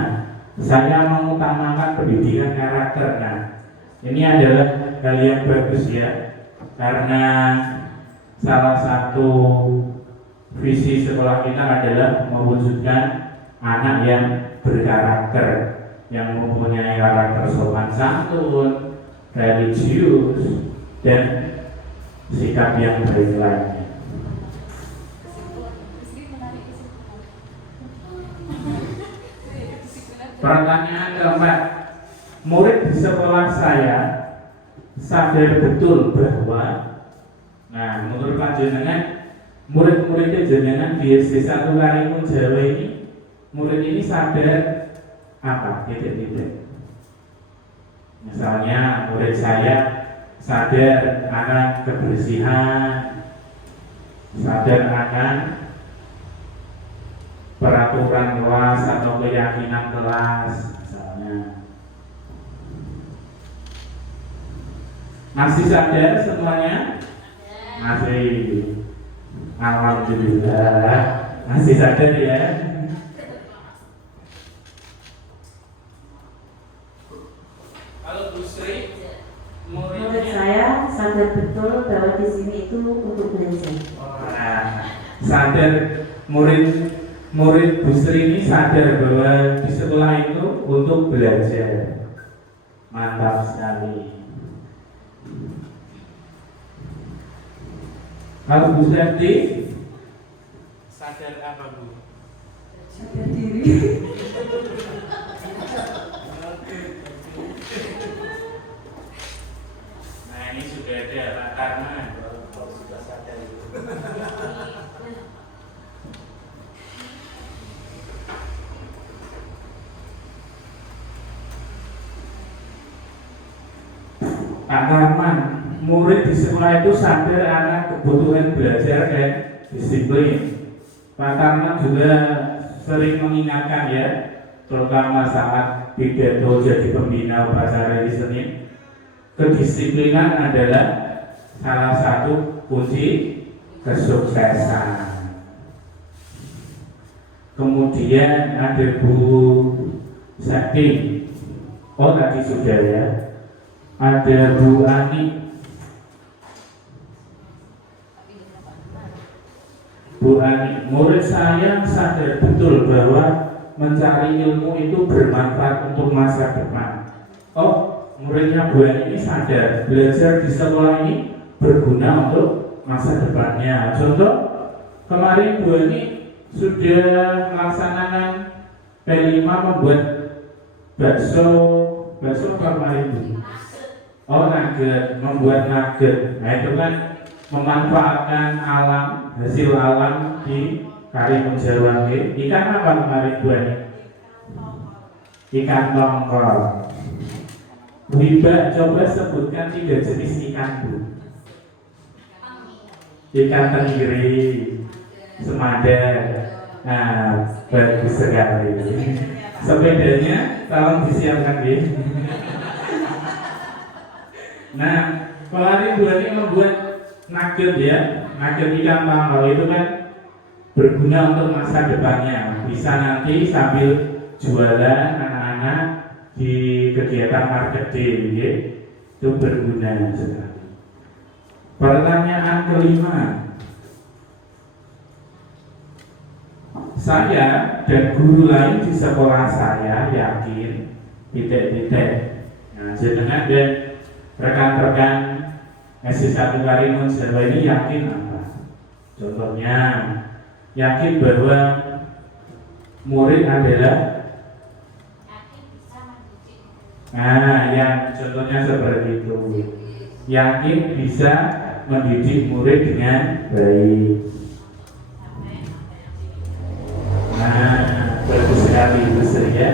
saya mengutamakan pendidikan karakter. Nah, ini adalah hal yang bagus ya, karena salah satu visi sekolah kita adalah mewujudkan anak yang berkarakter, yang mempunyai karakter sopan santun, religius, dan sikap yang baik lainnya. Pertanyaan keempat, murid di sekolah saya sadar betul bahwa, nah menurut panjenengan, murid-murid jenengan di SD 1 Karimun Jawa ini, murid ini sadar apa? Titik-titik. Misalnya murid saya sadar akan kebersihan, sadar akan peraturan kelas atau keyakinan kelas, misalnya. Masih sadar semuanya? Masih. Alhamdulillah, masih sadar ya. Kalau Bu Sri, Menurut saya sadar betul bahwa di sini itu untuk belajar. Nah, sadar murid Bu Sri ini sadar bahwa di sekolah itu untuk belajar. Mantap sekali. Kalau Bu Safety sadar apa Bu? Sadar diri. Nah ini sudah ada karena Sudah sadar itu. Pak Karman, murid di sekolah itu sadar akan kebutuhan belajar dan disiplin. Pak Karman juga sering mengingatkan ya, terutama saat pidato jadi pembina upacara di Senin, kedisiplinan adalah salah satu kunci kesuksesan. Kemudian ada Bu Sakti, oh tadi sudah ya. Ada Bu Ani. Bu Ani, murid saya sadar betul bahwa mencari ilmu itu bermanfaat untuk masa depan. Oh, muridnya Bu Ani ini sadar belajar di sekolah ini berguna untuk masa depannya. Contoh, kemarin Bu Ani sudah melaksanakan P5 membuat bakso kemarin Bu. Oh, nugget, membuat nugget. Nah itu kan memanfaatkan alam, hasil alam di Karimun Jawa. Ikan apa kemarin Bu Ani? Ikan tongkol. Bu Iba, coba sebutkan 3 jenis ikan Bu. Ikan tenggiri, semada. Nah, bagus sekali. Sepedanya tolong disiapkan ya. Nah, kemarin Bu Ani membuat nugget ya, nugget ikan tongkol itu kan berguna untuk masa depannya. Bisa nanti sambil jualan anak-anak di kegiatan marketing ya. Itu berguna sekali. Pertanyaan kelima, saya dan guru lain di sekolah saya yakin titik-titik. Nah, jenengan dan rekan-rekan SD 1 Karimun Jawa ini yakin apa? Contohnya, yakin bahwa murid adalah, nah yang contohnya seperti itu, yakin bisa mendidik murid dengan baik. Nah, bagus sekali Bu Sri ya.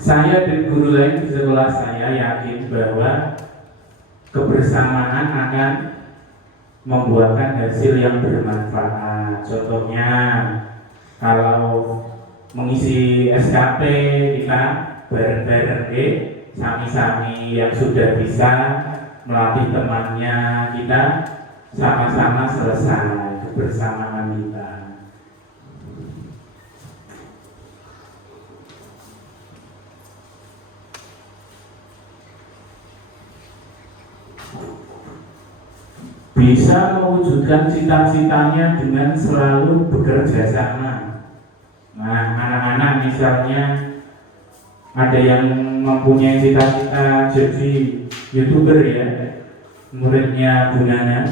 Saya dan guru lain di sekolah saya yakin bahwa kebersamaan akan membuahkan hasil yang bermanfaat. Contohnya, kalau mengisi SKP kita bareng-bareng, sami-sami yang sudah bisa melatih temannya, kita sama-sama selesai kebersamaan kita. Bisa mewujudkan cita-citanya dengan selalu bekerja sama. Nah, anak-anak misalnya ada yang mempunyai cita-cita jadi YouTuber ya, muridnya Bu Nana,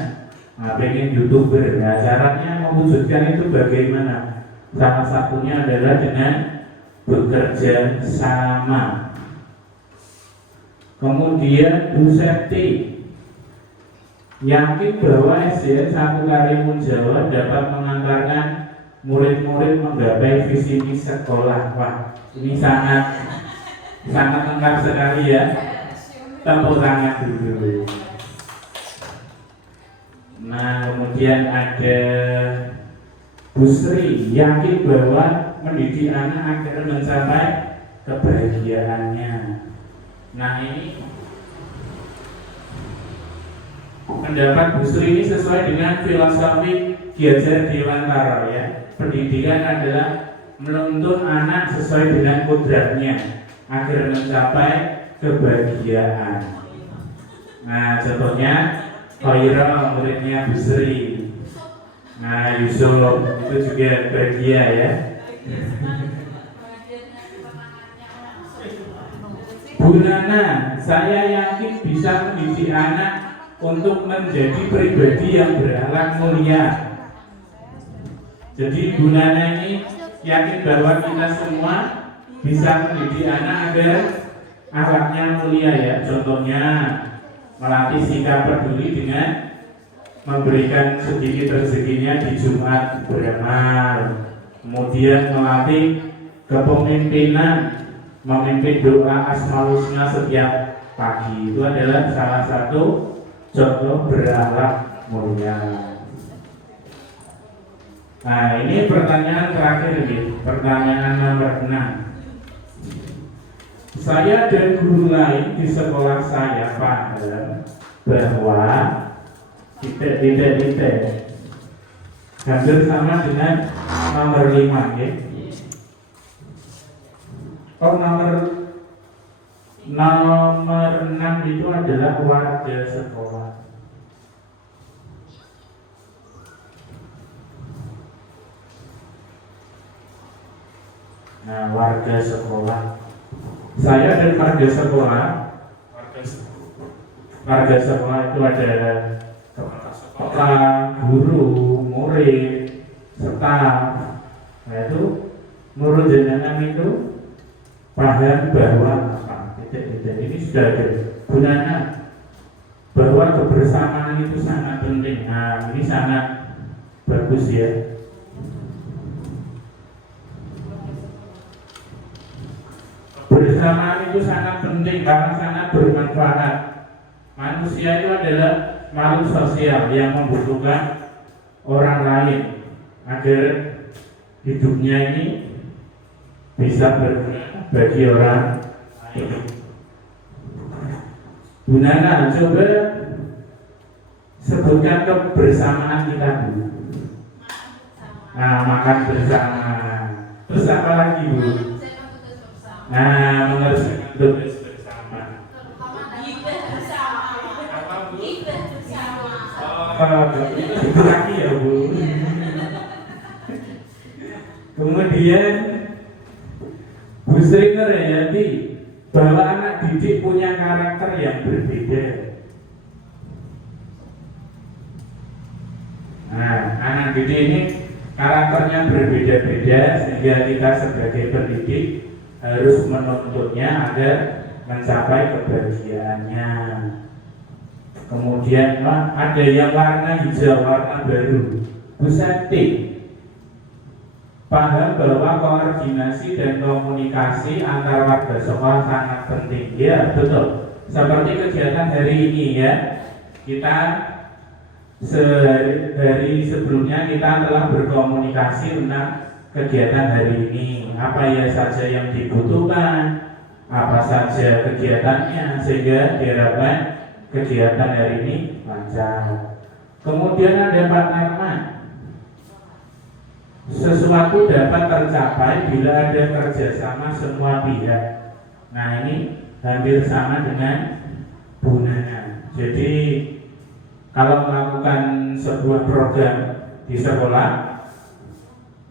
pengen YouTuber. Nah, caranya mewujudkan itu bagaimana? Salah satunya adalah dengan bekerja sama. Kemudian Bu Septi yakin bahwa SDN 1 Karimun Jawa dapat mengantarkan murid-murid menggapai visi misi sekolah. Wah, ini sangat lengkap sekali ya. Tepuk tangan dulu. Nah, kemudian ada Bu Sri yakin bahwa mendidik anak agar mencapai kebahagiaannya. Nah, ini pendapat Bu Sri ini sesuai dengan filosofi Ki Hajar Dewantara ya. Pendidikan adalah menuntun anak sesuai dengan kodratnya agar mencapai kebahagiaan. Nah, contohnya Khairul muridnya Bu Sri. Nah, Yusuf itu juga bahagia ya. Bu Nana, saya yakin bisa mendidik anak untuk menjadi pribadi yang berakhlak mulia. Jadi Bu Nana ini yakin bahwa kita semua bisa mendidik anak agar akhlaknya mulia ya. Contohnya melatih sikap peduli dengan memberikan sedikit rezekinya di Jumat beramal. Kemudian melatih kepemimpinan, memimpin doa Asmaul Husna setiap pagi. Itu adalah salah satu contoh berakhlak mulia. Nah, ini pertanyaan terakhir nih, pertanyaan nomor 6. Saya dan guru lain di sekolah saya paham bahwa titik hampir sama dengan nomor 5 ya. Oh, nomor 6 itu adalah warga sekolah. Nah, warga sekolah. Saya dan warga sekolah. Warga sekolah itu ada kepala sekolah, guru, murid, staf. Nah, itu menurut jenengan itu paham bahwa ini sudah ada gunanya bahwa kebersamaan itu sangat penting. Nah, ini sangat bagus ya. Kebersamaan itu sangat penting karena sangat bermanfaat. Manusia itu adalah makhluk sosial yang membutuhkan orang lain agar hidupnya ini bisa berguna bagi orang lain. Bu Nana, coba sebutkan kebersamaan kita dulu. Nah, makan bersama. Terus apa lagi Bu? Nah, mengerjakan tugas bersama. Itu lagi ya Bu. Kemudian Bu Sri Nuryati bahwa anak didik punya karakter yang berbeda. Nah, anak didik ini karakternya berbeda-beda sehingga kita sebagai pendidik harus menuntutnya agar mencapai kebahagiaannya. Kemudian ada yang warna hijau, warna baru. Bu Santi paham bahwa koordinasi dan komunikasi antar warga sekolah sangat penting. Ya, betul. Seperti kegiatan hari ini ya, kita sehari sebelumnya kita telah berkomunikasi tentang kegiatan hari ini, apa ya saja yang dibutuhkan, apa saja kegiatannya, sehingga diharapkan kegiatan hari ini lancar. Kemudian ada Pak Narman, sesuatu dapat tercapai bila ada kerjasama semua pihak. Nah, ini hampir sama dengan Bu Nana. Jadi kalau melakukan sebuah program di sekolah,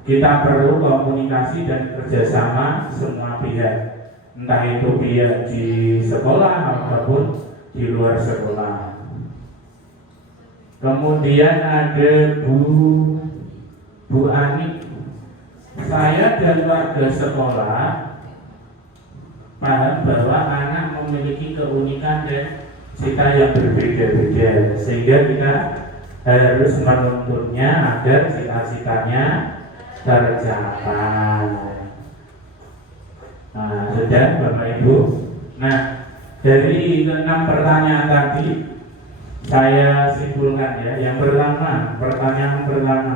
kita perlu komunikasi dan kerjasama semua pihak, entah itu pihak di sekolah ataupun di luar sekolah. Kemudian ada Bu Ani, saya dan warga sekolah paham bahwa anak memiliki keunikan dan cita yang berbeda-beda, sehingga kita harus menuntunnya agar cita-citanya tercapai. Nah, sudah Bapak Ibu. Nah, dari 6 pertanyaan tadi saya simpulkan ya. Yang pertama, pertanyaan pertama,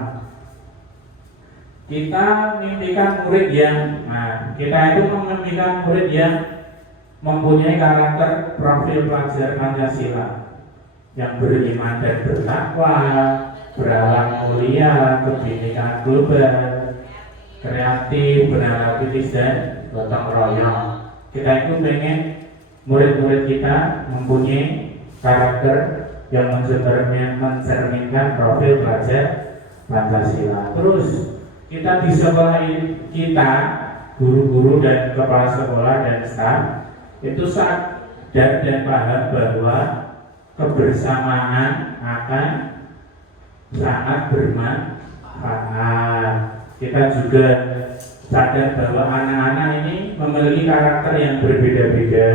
kita mimpikan murid yang, kita itu memimpikan murid yang mempunyai karakter profil pelajar Pancasila, yang beriman dan bertakwa, berakhlak mulia, kebinekaan global, kreatif, berakhlak kritis dan gotong royong. Kita itu pengen murid-murid kita mempunyai karakter yang mencerminkan profil pelajar Pancasila. Terus kita di sekolah kita, guru-guru dan kepala sekolah dan staf itu sadar dan paham bahwa kebersamaan akan sangat bermanfaat. Kita juga sadar bahwa anak-anak ini memiliki karakter yang berbeda-beda,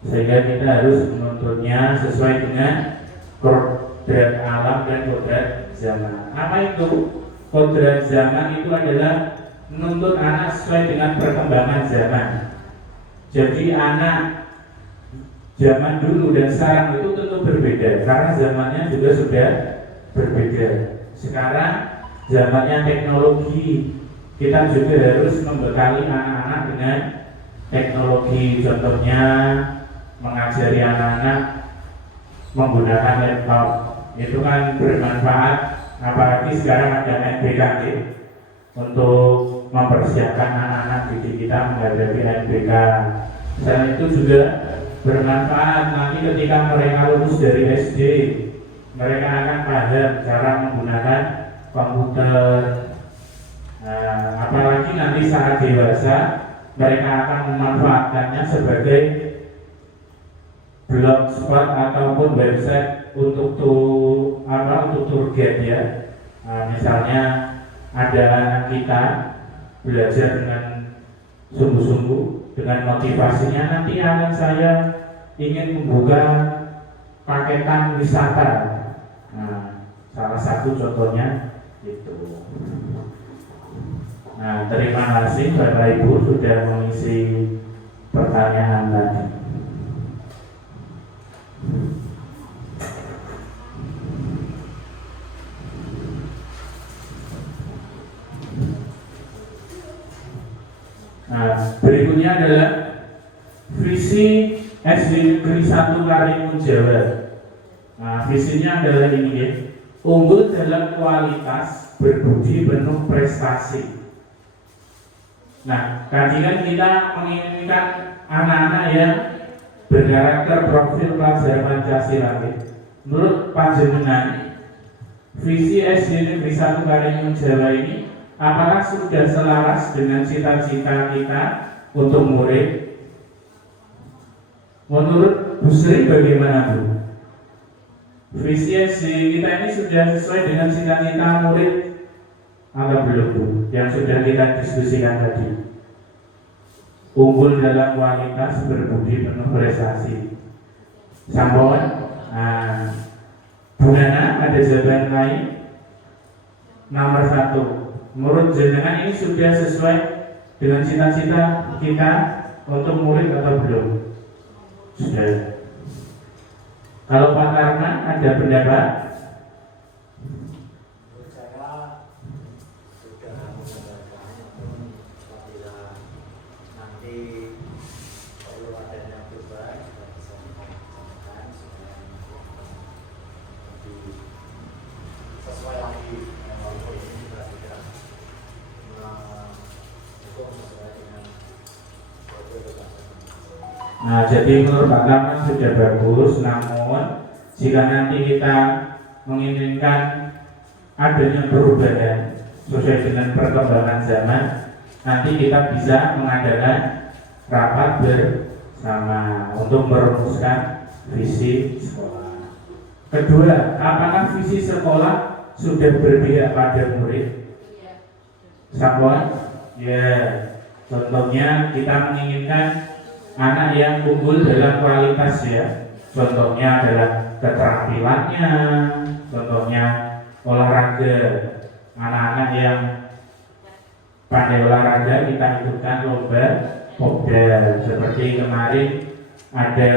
sehingga kita harus menuntunnya sesuai dengan kodrat alam dan kodrat zaman. Apa itu? Kodrat zaman itu adalah menuntut anak sesuai dengan perkembangan zaman. Jadi anak zaman dulu dan sekarang itu tentu berbeda, karena zamannya juga sudah berbeda. Sekarang zamannya teknologi, kita juga harus membekali anak-anak dengan teknologi. Contohnya mengajari anak-anak menggunakan laptop, itu kan bermanfaat. Apalagi sekarang ada NBK untuk mempersiapkan anak-anak didik kita menghadapi NBK. Selain itu juga bermanfaat nanti ketika mereka lulus dari SD, mereka akan paham cara menggunakan komputer. Apalagi nanti saat dewasa, mereka akan memanfaatkannya sebagai blogspot ataupun website untuk tour guide ya. Misalnya ada anak kita belajar dengan sungguh-sungguh, dengan motivasinya nanti anak saya ingin membuka paketan wisata. Salah satu contohnya itu. Terima kasih Bapak Ibu sudah mengisi pertanyaan tadi. Berikutnya adalah visi SD Negeri 1 Karimun Jawa. Visinya adalah ini ya, unggul dalam kualitas, berbudi penuh prestasi. Tadi kan kita menginginkan anak-anak yang berkarakter profil pelajar Pancasila. Menurut panjenengan, visi SD Negeri 1 Karimun Jawa ini apakah sudah selaras dengan cita-cita kita untuk murid? Menurut Bu Sri bagaimana Bu? Visi SD kita ini sudah sesuai dengan cita-cita murid atau belum Bu? Yang sudah kita diskusikan tadi. unggul dalam kualitas, berbudi, penuh prestasi. Sampun. Nah, Bu Nana ada jawaban lain? Nomor 1, menurut jenengan ini sudah sesuai dengan cita-cita kita untuk murid atau belum? Sudah. Kalau Pak Tarman ada pendapat? Menurut saya sudah menggunakan apabila nanti perlu adanya perubahan juga bisa dilakukan supaya lebih sesuai lagi walaupun ini juga tidak mendukung sesuai dengan program. Nah, jadi menurut Pak Tarman sudah bagus, namun jika nanti kita menginginkan adanya perubahan sesuai dengan perkembangan zaman, nanti kita bisa mengadakan rapat bersama untuk merumuskan visi sekolah. Kedua, apakah visi sekolah sudah berpihak pada murid? Sampun? Ya, contohnya kita menginginkan anak yang unggul dalam kualitas ya. Contohnya adalah keterampilannya, contohnya olahraga. Anak-anak yang pandai olahraga kita ikutkan lomba popdal. Seperti kemarin ada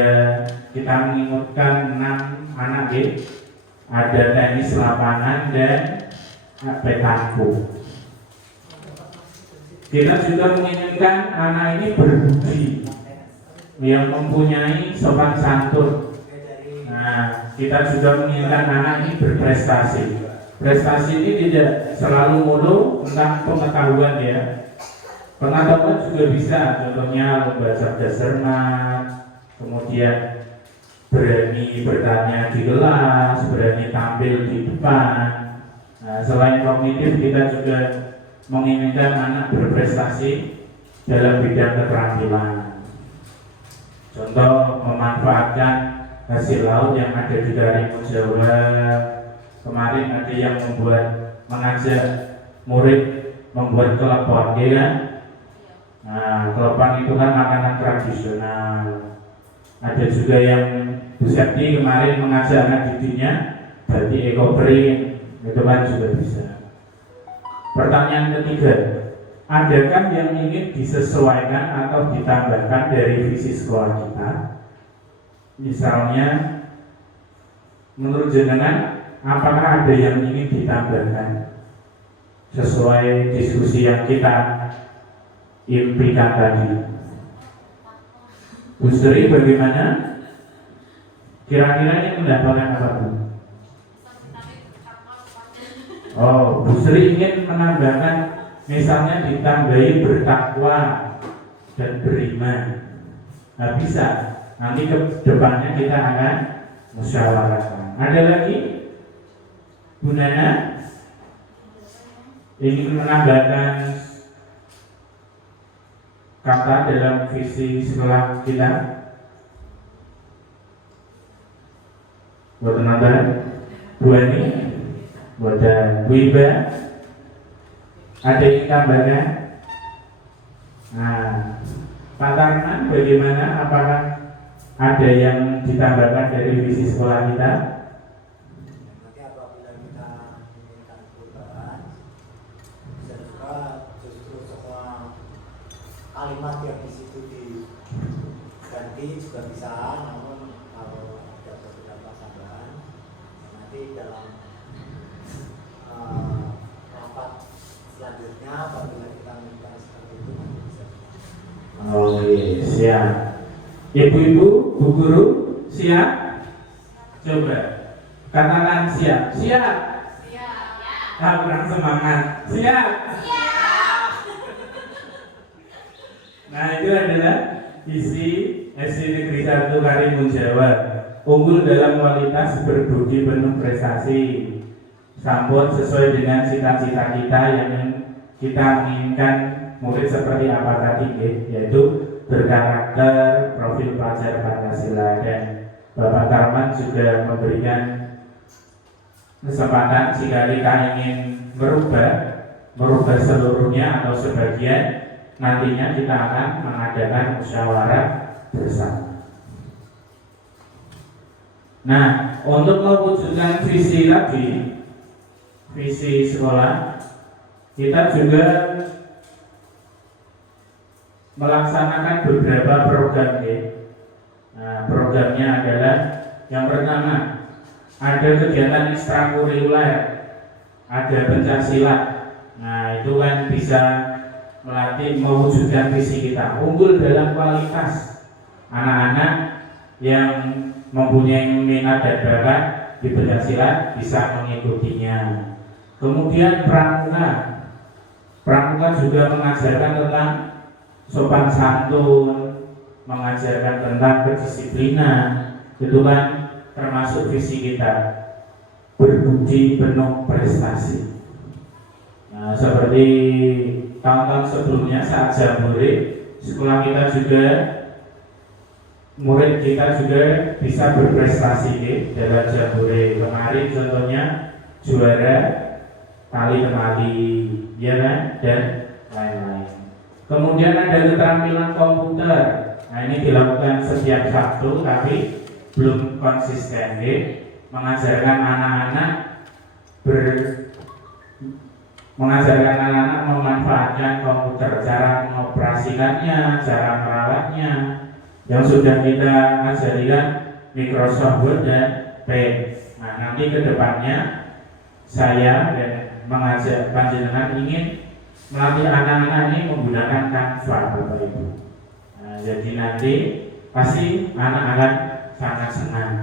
kita mengikutkan 6 anak ada tenis lapangan dan petanku. Kita juga menginginkan anak ini berbudi, yang mempunyai sopan santun. Nah, kita juga menginginkan anak ini berprestasi. Prestasi ini tidak selalu mulu tentang pengetahuan ya. Pengetahuan juga bisa, contohnya lomba cerdas cermat, kemudian berani bertanya di kelas, berani tampil di depan. Nah, selain kognitif kita juga menginginkan anak berprestasi dalam bidang keterampilan. Contoh memanfaatkan hasil laut yang ada di Karimun Jawa. Kemarin ada yang mengajak murid membuat klepon, ya kan? Nah, klepon itu kan makanan tradisional. Ada juga yang Bu Septi kemarin mengajak anak didiknya berarti ekoprint, itu kan juga bisa. Pertanyaan ketiga, adakah yang ingin disesuaikan atau ditambahkan dari visi sekolah kita? Misalnya, menurut jenengan, apakah ada yang ingin ditambahkan sesuai diskusi yang kita impikan tadi? Bu Sri bagaimana? Kira-kira ini mendapatkan apa, Bu? Oh, Bu Sri ingin menambahkan, misalnya ditambahi bertakwa dan beriman. Nah, bisa. Nanti ke depannya kita akan musyawarahkan. Ada lagi? Bu Nana ingin menambahkan kata dalam visi sekolah kita? Buat penambah, Bu Ani, buat Bu Iba, ada yang tambahkan? Nah, Pak Tarman bagaimana? Apakah ada yang ditambahkan dari visi sekolah kita? Nanti apabila kita menginginkan perubahan, bisa juga justru semua kalimat yang di situ diganti juga bisa. Namun kalau ada beberapa tambahan, nanti dalam rapat selanjutnya apabila kita menginginkan seperti itu nanti bisa. Oke, siap. Ibu-ibu, Bu Guru, siap? Coba katakan siap. Siap. Siap. Kurang semangat. Siap. Nah, itu adalah isi SD Negeri 1 Karimun Jawa. Unggul dalam kualitas, berbudi, penuh prestasi. Sampun sesuai dengan cita-cita kita yang kita menginginkan murid seperti apa tadi, yaitu berkarakter, profil pelajar Pancasila. Dan Bapak Tarman juga memberikan kesempatan jika kita ingin merubah seluruhnya atau sebagian, nantinya kita akan mengadakan musyawarah bersama. Nah, untuk mewujudkan visi tadi, visi sekolah, kita juga melaksanakan beberapa program ya. Nah, programnya adalah yang pertama, ada kegiatan ekstrakurikuler, ada pencaksilat. Nah, itu kan bisa melatih mewujudkan visi kita, unggul dalam kualitas. Anak-anak yang mempunyai minat dan bakat di pencaksilat bisa mengikutinya. Kemudian pramuka, pramuka juga mengajarkan tentang sopan santun, mengajarkan tentang kedisiplinan. Itu kan termasuk visi kita, berbudi penuh prestasi. Nah, seperti tahun-tahun sebelumnya saat jambore, sekolah kita juga, murid kita juga bisa berprestasi dalam jambore. Kemarin contohnya juara tali temali, ya kan, dan lain-lain. Kemudian ada keterampilan komputer. Nah, ini dilakukan setiap Sabtu, tapi belum konsisten, mengajarkan anak-anak memanfaatkan komputer, cara mengoperasikannya, cara merawatnya. Yang sudah kita ajarikan Microsoft Word dan Paint. Nah, nanti ke depannya saya dan mengajak panjenengan ingin melatih anak-anak ini menggunakan Canva, Bapak Ibu. Nah, jadi nanti pasti anak akan sangat senang.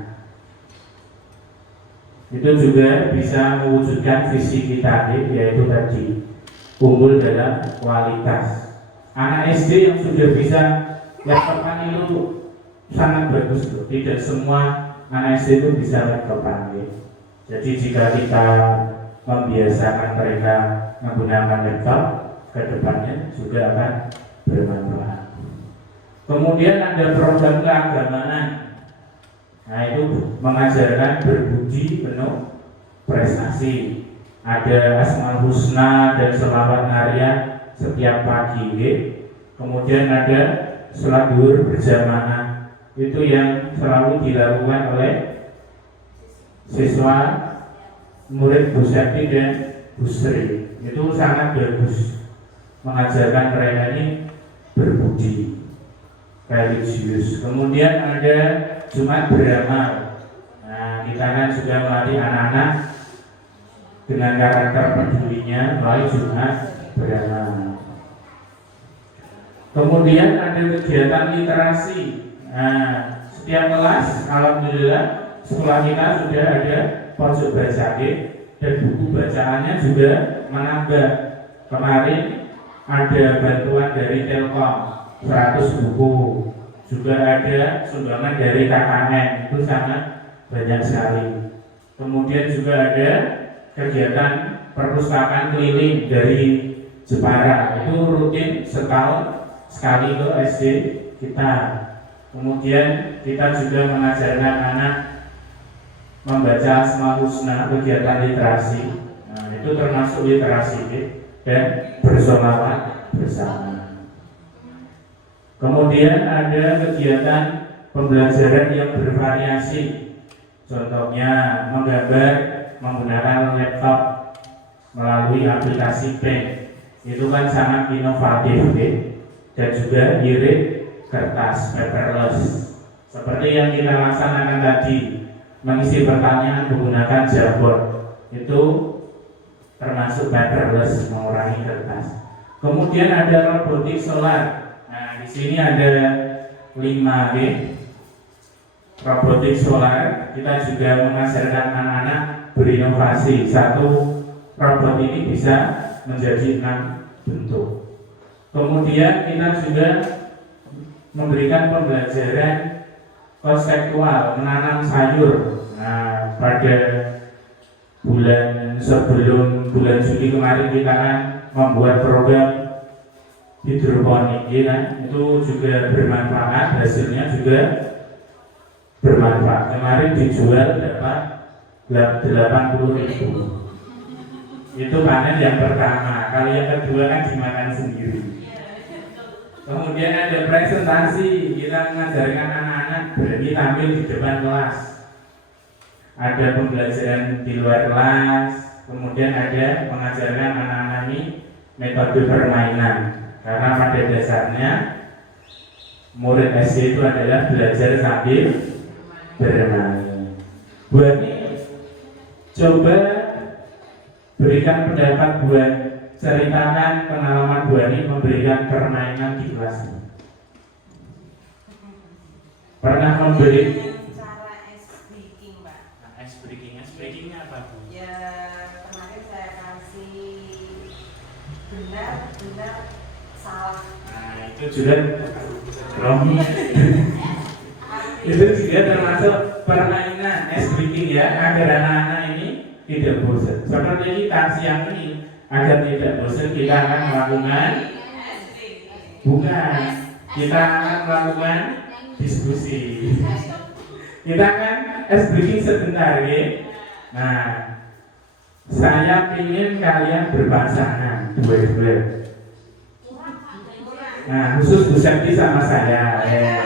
Itu juga bisa mewujudkan visi kita, yaitu tadi unggul dalam kualitas. Anak SD yang sudah bisa laptopan itu sangat bagus loh. Tidak semua anak SD itu bisa laptopan. Jadi jika kita membiasakan mereka menggunakan laptop, ke depannya juga akan bermanfaat. Kemudian ada program keagamaan. Nah, itu mengajarkan berbudi penuh prestasi. Ada Asmaul Husna dan selawat harian setiap pagi. Kemudian ada sholat zuhur berjamaah. Itu yang selalu dilakukan oleh siswa murid Bu Septi dan Bu Sri. Itu sangat bagus, mengajarkan mereka ini berbudi, religius. Kemudian ada Jumat beramal. Nah, kita kan juga melatih anak-anak dengan karakter pedulinya melalui Jumat beramal. Kemudian ada kegiatan literasi. Nah, setiap kelas, alhamdulillah, sekolah kita sudah ada pojok baca dan buku bacaannya juga menambah. Kemarin ada bantuan dari Telkom 100 buku, juga ada sumbangan dari KKN, itu sangat banyak sekali. Kemudian juga ada kegiatan perpustakaan keliling dari Jepara, itu rutin setahun sekali ke SD kita. Kemudian kita juga mengajarkan anak membaca Asmaul Husna, kegiatan literasi. Nah, itu termasuk literasi dan bersolawat bersama. Kemudian ada kegiatan pembelajaran yang bervariasi. Contohnya menggambar menggunakan laptop melalui aplikasi Paint. Itu kan sangat inovatif dan juga irit kertas paperless. Seperti yang kita laksanakan tadi, mengisi pertanyaan menggunakan Jamboard. Itu termasuk paperless, mengurangi kertas. Kemudian ada robotik solar. Nah, di sini ada 5 robotik solar. Kita juga mengajarkan anak-anak berinovasi. Satu robot ini bisa menjadi 6 bentuk. Kemudian kita juga memberikan pembelajaran konseptual, menanam sayur. Nah, pada sebelum bulan Juli kemarin kita kan membuat program hidroponik, itu juga bermanfaat, hasilnya juga bermanfaat. Kemarin dijual dapat 80.000. Itu panen yang pertama. Kalau yang kedua kan dimakan sendiri. Kemudian ada presentasi, kita mengajarkan anak-anak berani tampil di depan kelas. Ada pembelajaran di luar kelas, kemudian ada mengajarkan anak-anak ini metode permainan. Karena pada dasarnya murid SD itu adalah belajar sambil bermain. Buat ini coba berikan pendapat buat ceritakan pengalaman Bu Ani memberikan permainan di kelas. Pernah memberi cara ice breaking, Pak. ice breakingnya apa Bu? Ya kemarin saya kasih benar salah. Nah itu juga itu juga termasuk permainan ice breaking ya, agar anak-anak ini tidak bosan. Seperti kita siang ini, agar tidak bosan kita akan melakukan kita akan melakukan diskusi. Kita akan ice breaking sebentar ya. Nah, saya ingin kalian berpasangan dua-dua. Nah, khusus Bu Septi sama saya ya.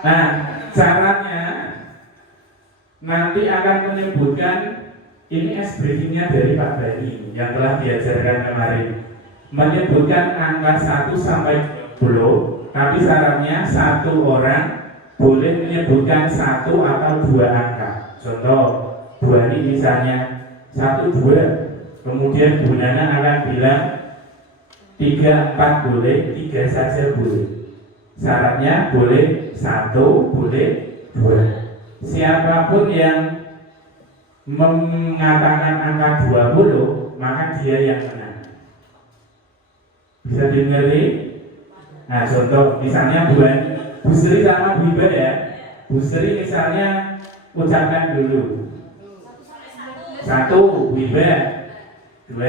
Nah, caranya nanti akan menyebutkan ini ice breakingnya dari Pak Bani yang telah diajarkan kemarin. Menyebutkan angka 1 sampai 10, tapi syaratnya satu orang boleh menyebutkan 1 atau 2 angka. Contoh, Bu Ani misalnya 1, 2, kemudian Bu Nana akan bilang 3, 4 boleh, 3 saja boleh. Syaratnya boleh 1, boleh 2. Siapapun yang mengatakan angka 20, maka dia yang menang. Bisa dimengerti? Nah, contoh misalnya Bu Sri sama Bu Iba ya. Bu Sri misalnya ucapkan dulu 1, Bu Iba 2.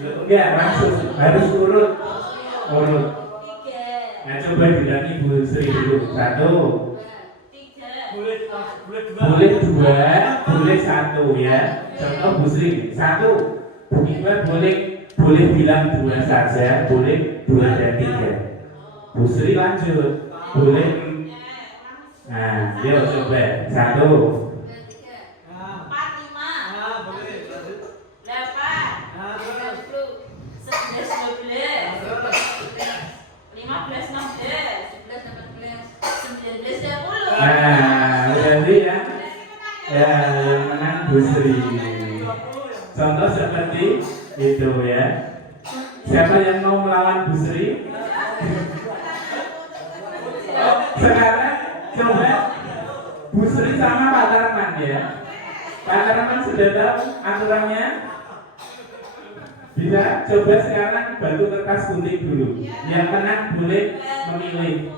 Enggak, langsung harus urut. Nah, coba bilangi Bu Sri dulu. 1, boleh 2, boleh 1 ya. Contoh Bu Sri 1, Bu Iba boleh bilang 2 saja, boleh 2 dan 3. Bu Sri lanjut, boleh. Nah, yuk coba 1. 19, 20. Nah, berarti ya, yang menang Bu Sri. Contoh seperti itu ya. Siapa yang mau melawan Bu Sri? Sekarang coba Bu Sri sama Pak Tarman ya. Pak Tarman sudah tahu aturannya? Bisa coba sekarang batu kertas gunting dulu. Yang menang boleh memilih.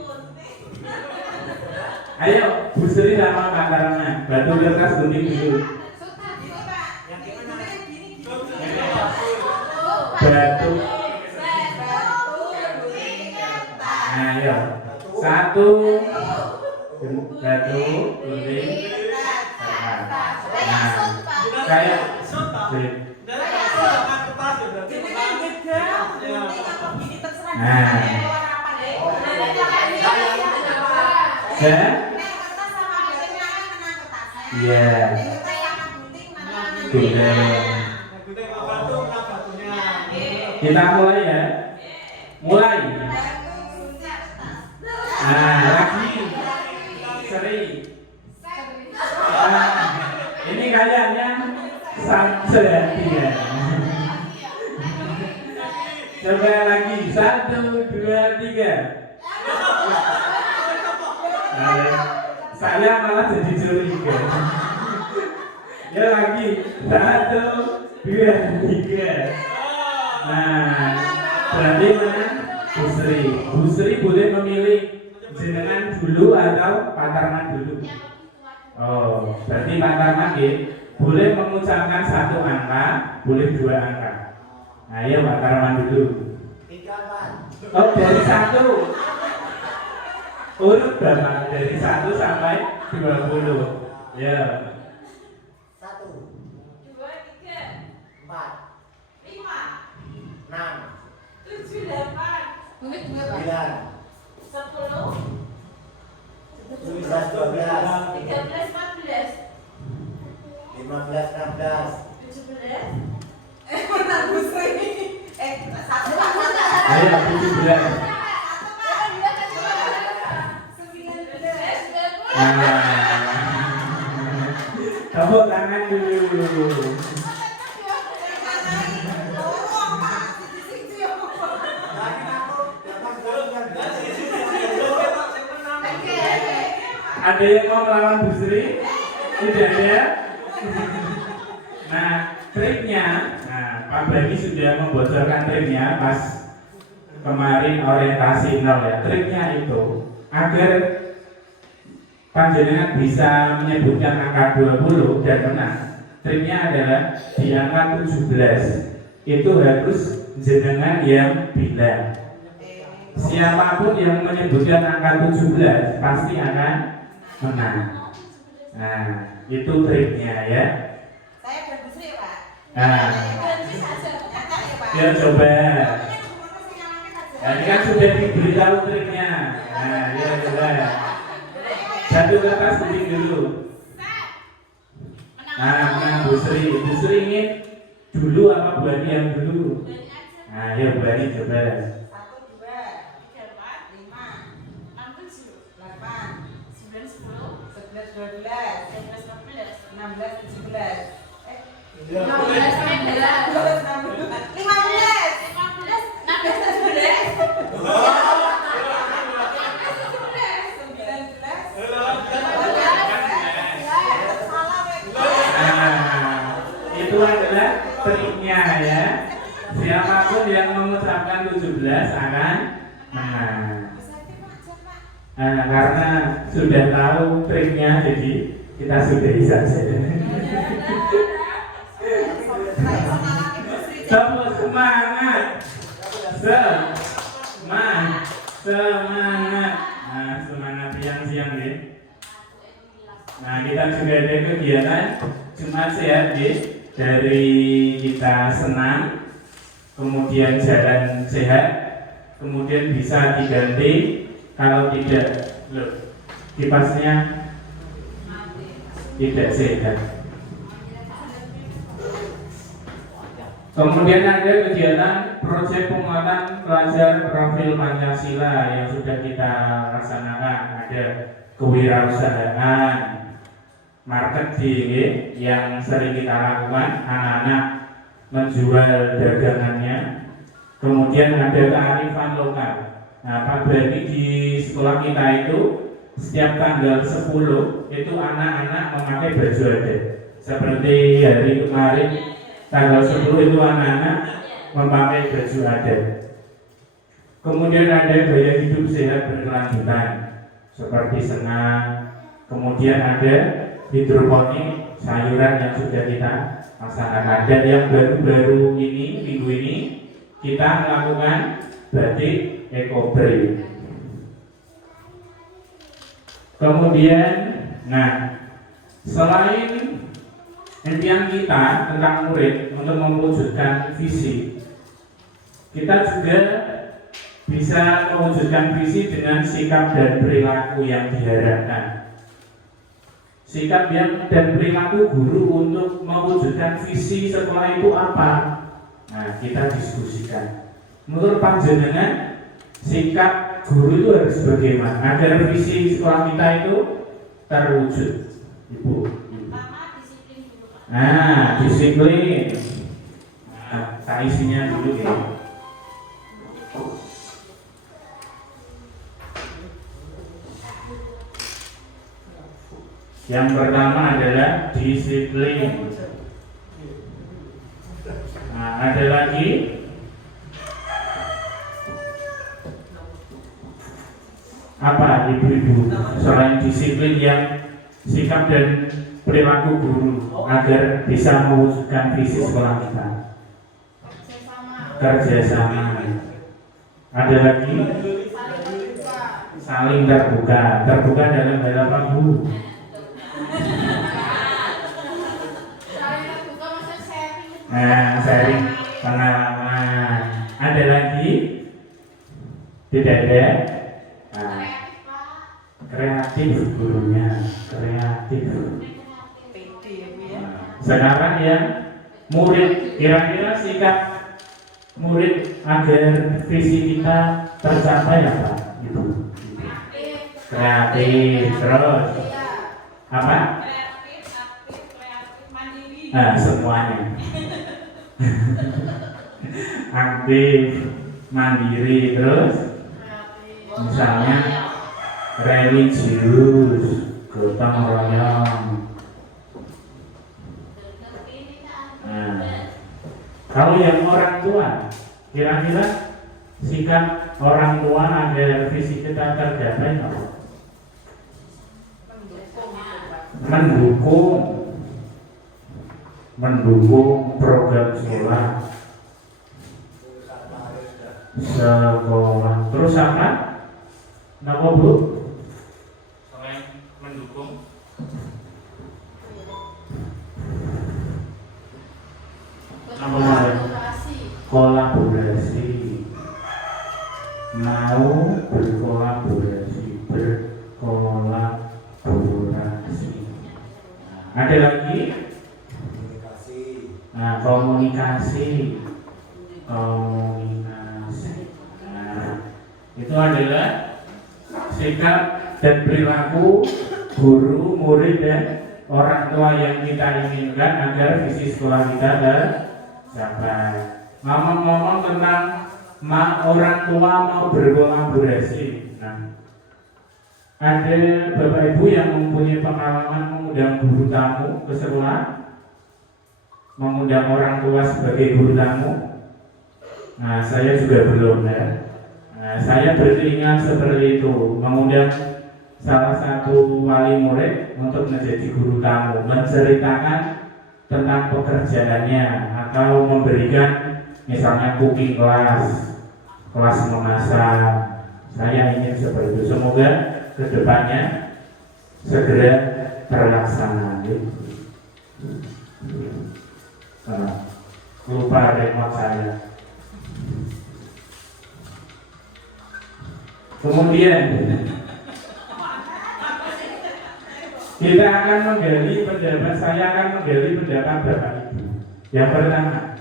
Ayo, Bu Sri sama Pak Tarman, batu kertas gunting dulu. Batu. Nah, ayo. 1, batu gunting kertas. Nah, kayak ya. Iya. Kita mulai ya. Mulai. Nah, lagi. Seri. Nah, ini kayaknya sehati ya. Coba lagi. 1, 2, 3. Nah, saya malah jadi curiga. Ya lagi 1, 2, 3. Nah, berarti mana Bu Sri? Bu Sri boleh memilih jenengan dulu atau Pak Tarman dulu. Oh, berarti Pak Tarman ya, boleh mengucapkan 1 angka, boleh 2 angka. Nah, ya Pak Tarman dulu. 3, Oh, dari 1. Urut berapa? Dari 1 sampai 20. Ya. 1, 2, 3, 4, 5, 6, 9, 10, 11, 12, 13, 14, 15, 16, 17. Mana Bu Sri? Satu Pak. Ayo 17. Tepuk tangan dulu. Ada yang mau melawan Bu Sri? Tidak ada. Nah, triknya, Pak Bani sudah membocorkan triknya pas kemarin orientasi 0 ya. Triknya itu agar panjenengan bisa menyebutkan angka 20 dan menang. Triknya adalah di angka 17 itu harus jenengan yang bilang. Siapapun yang menyebutkan angka 17 pasti akan menang. Nah, itu triknya ya. Saya dan Bu Sri, Pak. Nah, Janji saja. Nyata ya, Pak. ya coba. Nah, ini kan sudah diberitahu triknya. Nah, ya coba. Satu kertas putih dulu. Nah, Bu Sri. Bu Sri ingin dulu apa Bu Ani yang dulu? Nah, ya Bu Ani coba. 1, 2, 3, 4, 5, 6, 7, 8, 9, 10, 11, 12, 13, 14, 16, 17. 15, Itu adalah triknya ya. Siapapun yang mengucapkan 17 akan menang. Karena sudah tahu triknya, jadi kita sudahi saja. Tepuk semangat. Semangat. Nah, semangat siang-siang ya. Nah, kita juga ada kegiatan Jumat Sehat ya. Dari kita senam, kemudian jalan sehat, kemudian bisa diganti kalau tidak kipasnya tidak sehat. Kemudian ada kegiatan proyek penguatan pelajar profil Pancasila yang sudah kita laksanakan. Ada kewirausahaan, marketing yang sering kita lakukan, anak-anak menjual dagangannya. Kemudian ada kearifan lokal. Nah, Pak Bani di sekolah kita itu setiap tanggal 10 itu anak-anak memakai baju adat. Seperti hari kemarin tanggal 10 itu anak-anak memakai baju adat. Kemudian ada gaya hidup sehat berkelanjutan seperti senam. Kemudian ada hidroponik sayuran yang sudah kita laksanakan. Dan yang baru-baru ini, minggu ini kita melakukan batik ekobri. Kemudian, selain impian kita tentang murid untuk mewujudkan visi, kita juga bisa mewujudkan visi dengan sikap dan perilaku yang diharapkan. Sikap dan perilaku guru untuk mewujudkan visi sekolah itu apa? Nah, kita diskusikan. Menurut panjenengan, sikap guru itu harus bagaimana agar visi sekolah kita itu terwujud, Ibu? disiplin dulu, Pak. Nah, disiplin. Nah, isinya dulu ya. Yang pertama adalah disiplin. Nah, ada lagi apa ibu-ibu selain disiplin yang sikap dan perilaku guru agar bisa mewujudkan visi sekolah kita? Kerjasama. Ada lagi saling terbuka. Terbuka dalam hal apa, Bu? Nah, sharing pengalaman. Ada lagi Tidak ada. Nah, Kreatif, Pak. kreatif gurunya, kreatif. PD ya Bu ya. Sekarang ya murid, kira-kira sikap murid agar visi kita tercapai apa? Ibu? Kreatif. Kreatif, terus Iya. apa? Kreatif, aktif, kreatif, mandiri. Nah, semuanya. Aktif, mandiri, terus Kreatif. misalnya religius, gotong royong. Nah, kalau yang orang tua, kira-kira sikap orang tua agar visi kita tercapai apa? Mendukung program sekolah. Terus apa? Nama Bu? Selain mendukung. Apa namanya? Kolaborasi. Mau berkolaborasi. Ada lagi? Nah, komunikasi. Nah, itu adalah sikap dan perilaku guru, murid, dan orang tua yang kita inginkan agar visi sekolah kita tercapai. Ngomong-ngomong tentang orang tua mau berkolaborasi. Nah, ada Bapak Ibu yang mempunyai pengalaman mengundang guru tamu ke sekolah, mengundang orang tua sebagai guru tamu. Nah, saya juga belum ya. Nah, saya berkeinginan seperti itu, mengundang salah satu wali murid untuk menjadi guru tamu, menceritakan tentang pekerjaannya atau memberikan misalnya cooking kelas memasak. Saya ingin seperti itu. Semoga kedepannya segera terlaksana. Lupa remote saya. Kemudian kita akan menggali pendapat, saya akan menggali pendapat Bapak Ibu. Yang pertama,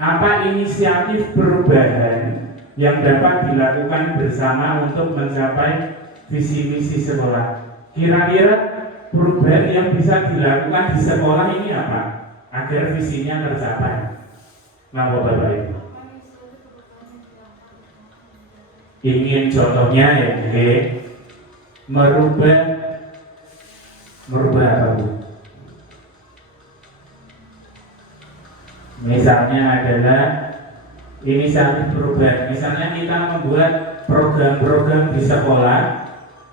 apa inisiatif perubahan yang dapat dilakukan bersama untuk mencapai visi misi sekolah? Kira-kira perubahan yang bisa dilakukan di sekolah ini apa agar visinya tercapai? Nah, Bapak Ibu, ingin contohnya ya, merubah apa Bu? Misalnya adalah inisiatif perubahan. Misalnya kita membuat program-program di sekolah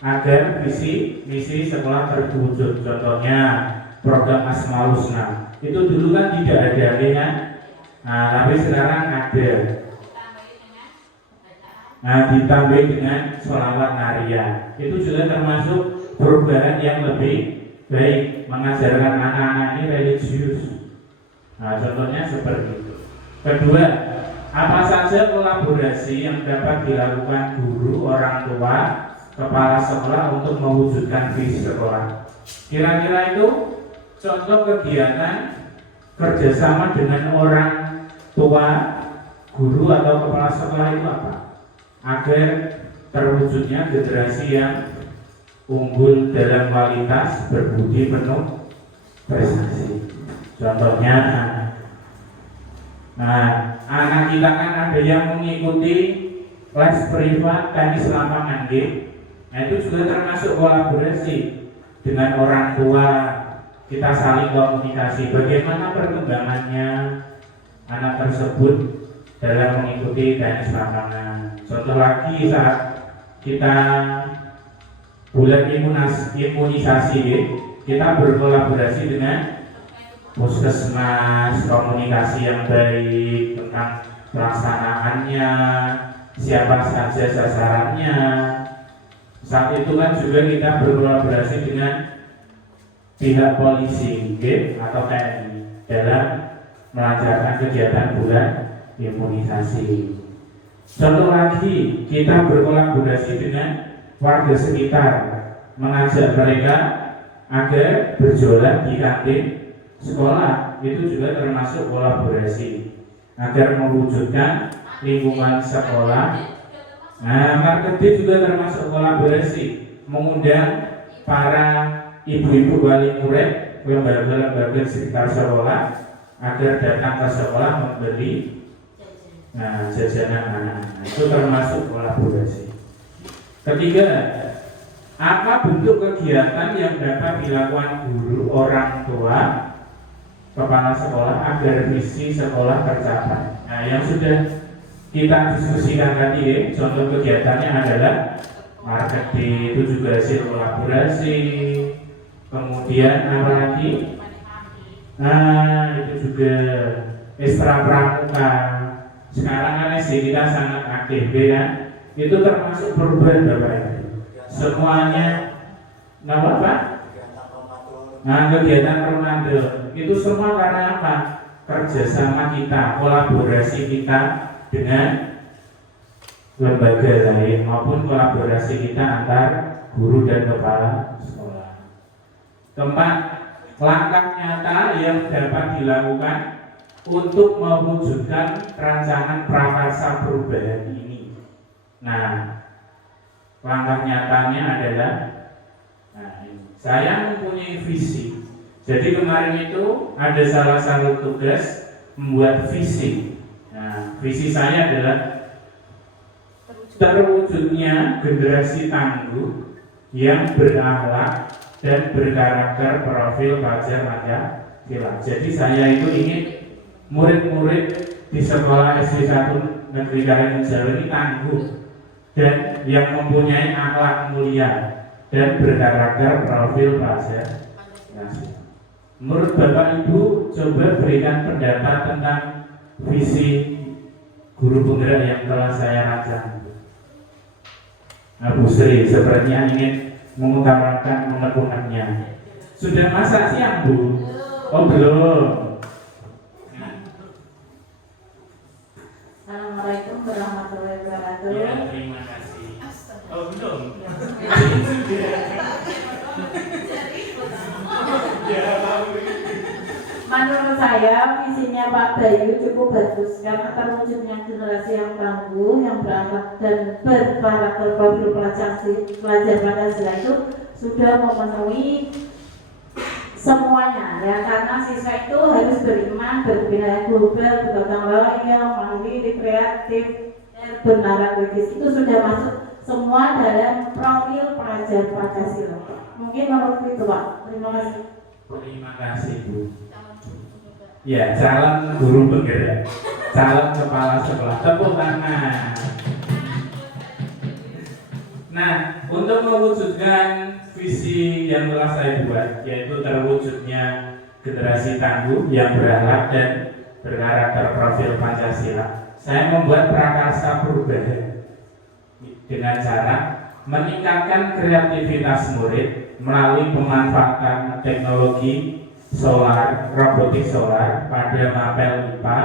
agar visi misi sekolah terwujud. Contohnya program Asmaul Husna. Itu dulu kan tidak ada kan? Nah, tapi sekarang ada. Nah, ditambah dengan sholawat nariyah. Itu juga termasuk perubahan yang lebih baik, mengajarkan anak-anak ini religius. Nah, contohnya seperti itu. Kedua, apa saja kolaborasi yang dapat dilakukan guru, orang tua, kepala sekolah untuk mewujudkan visi sekolah? Kira-kira itu contoh kegiatan kerjasama dengan orang tua, guru atau kepala sekolah itu apa? Agar terwujudnya generasi yang unggul dalam kualitas, berbudi penuh prestasi. Contohnya, nah, anak kita kan ada yang mengikuti les privat tenis lapangan, nah itu juga termasuk kolaborasi dengan orang tua. Kita saling komunikasi bagaimana perkembangannya anak tersebut dalam mengikuti tenis lapangan. Contoh lagi saat kita bulan imunisasi, kita berkolaborasi dengan puskesmas, komunikasi yang baik tentang pelaksanaannya, siapa saja sasarannya. Saat itu kan juga kita berkolaborasi dengan pihak polisi atau TNI dalam melancarkan kegiatan bulan imunisasi. Contoh lagi, kita berkolaborasi dengan warga sekitar, mengajak mereka agar berjualan di kantin sekolah. Itu juga termasuk kolaborasi agar mewujudkan lingkungan sekolah. Nah, marketing juga termasuk kolaborasi, mengundang para ibu-ibu wali murid, lembaga-lembaga sekitar sekolah agar datang ke sekolah membeli jajanan anak-anak. Itu termasuk kolaborasi. Ketiga, apa bentuk kegiatan yang dapat dilakukan guru, orang tua, kepala sekolah agar visi sekolah tercapai? Nah, yang sudah kita diskusikan tadi, contoh kegiatannya adalah marketing, itu juga hasil kolaborasi. Kemudian apa lagi? Nah, itu juga ekstra pramuka. Sekarang kan SD kita sangat aktif ya. Itu termasuk perubahan Bapak Ibu. Semuanya apa Pak? Nah, kegiatan Ramadan itu semua karena apa? Kerjasama kita, kolaborasi kita dengan lembaga lain maupun kolaborasi kita antar guru dan kepala sekolah. Keempat, langkah nyata yang dapat dilakukan untuk mewujudkan rancangan prakarsa perubahan ini. Nah, langkah nyatanya adalah saya mempunyai visi. Jadi kemarin itu ada salah satu tugas membuat visi. Nah, visi saya adalah terwujudnya generasi tangguh yang berakhlak dan berkarakter profil pelajar Pancasila. Jadi saya itu ingin murid-murid di sekolah SD 1 Negeri Karangan Jawa ini tangguh dan yang mempunyai akhlak mulia dan berkarakter profil pelajar. Menurut Bapak Ibu, coba berikan pendapat tentang visi guru penggerak yang telah saya rancang. Bu Sri sepertinya ingin mengutarakan mengekungannya. Sudah masak siang Bu? Oh belum. Assalamualaikum warahmatullahi wabarakatuh. Ya, terima kasih. Oh belum. Menurut saya visinya Pak Bayu cukup bagus karena terwujudnya generasi yang tangguh, yang berakhlak dan berkarakter profil pelajar Pancasila itu sudah memenuhi semuanya ya, karena siswa itu harus beriman, berbudaya global, bergotong royong, mandiri, kreatif, dan bernaradogis. Itu sudah masuk semua dalam profil pelajar Pancasila. Mungkin menurut itu Pak. Terima kasih. Terima kasih Bu. Ya, calon guru penggerak, calon kepala sekolah, tepuk tangan. Nah, untuk mewujudkan visi yang telah saya buat, yaitu terwujudnya generasi tangguh yang berakhlak dan berkarakter profil Pancasila, saya membuat prakarsa perubahan dengan cara meningkatkan kreativitas murid melalui pemanfaatan teknologi solar, robotik solar pada mapel IPA,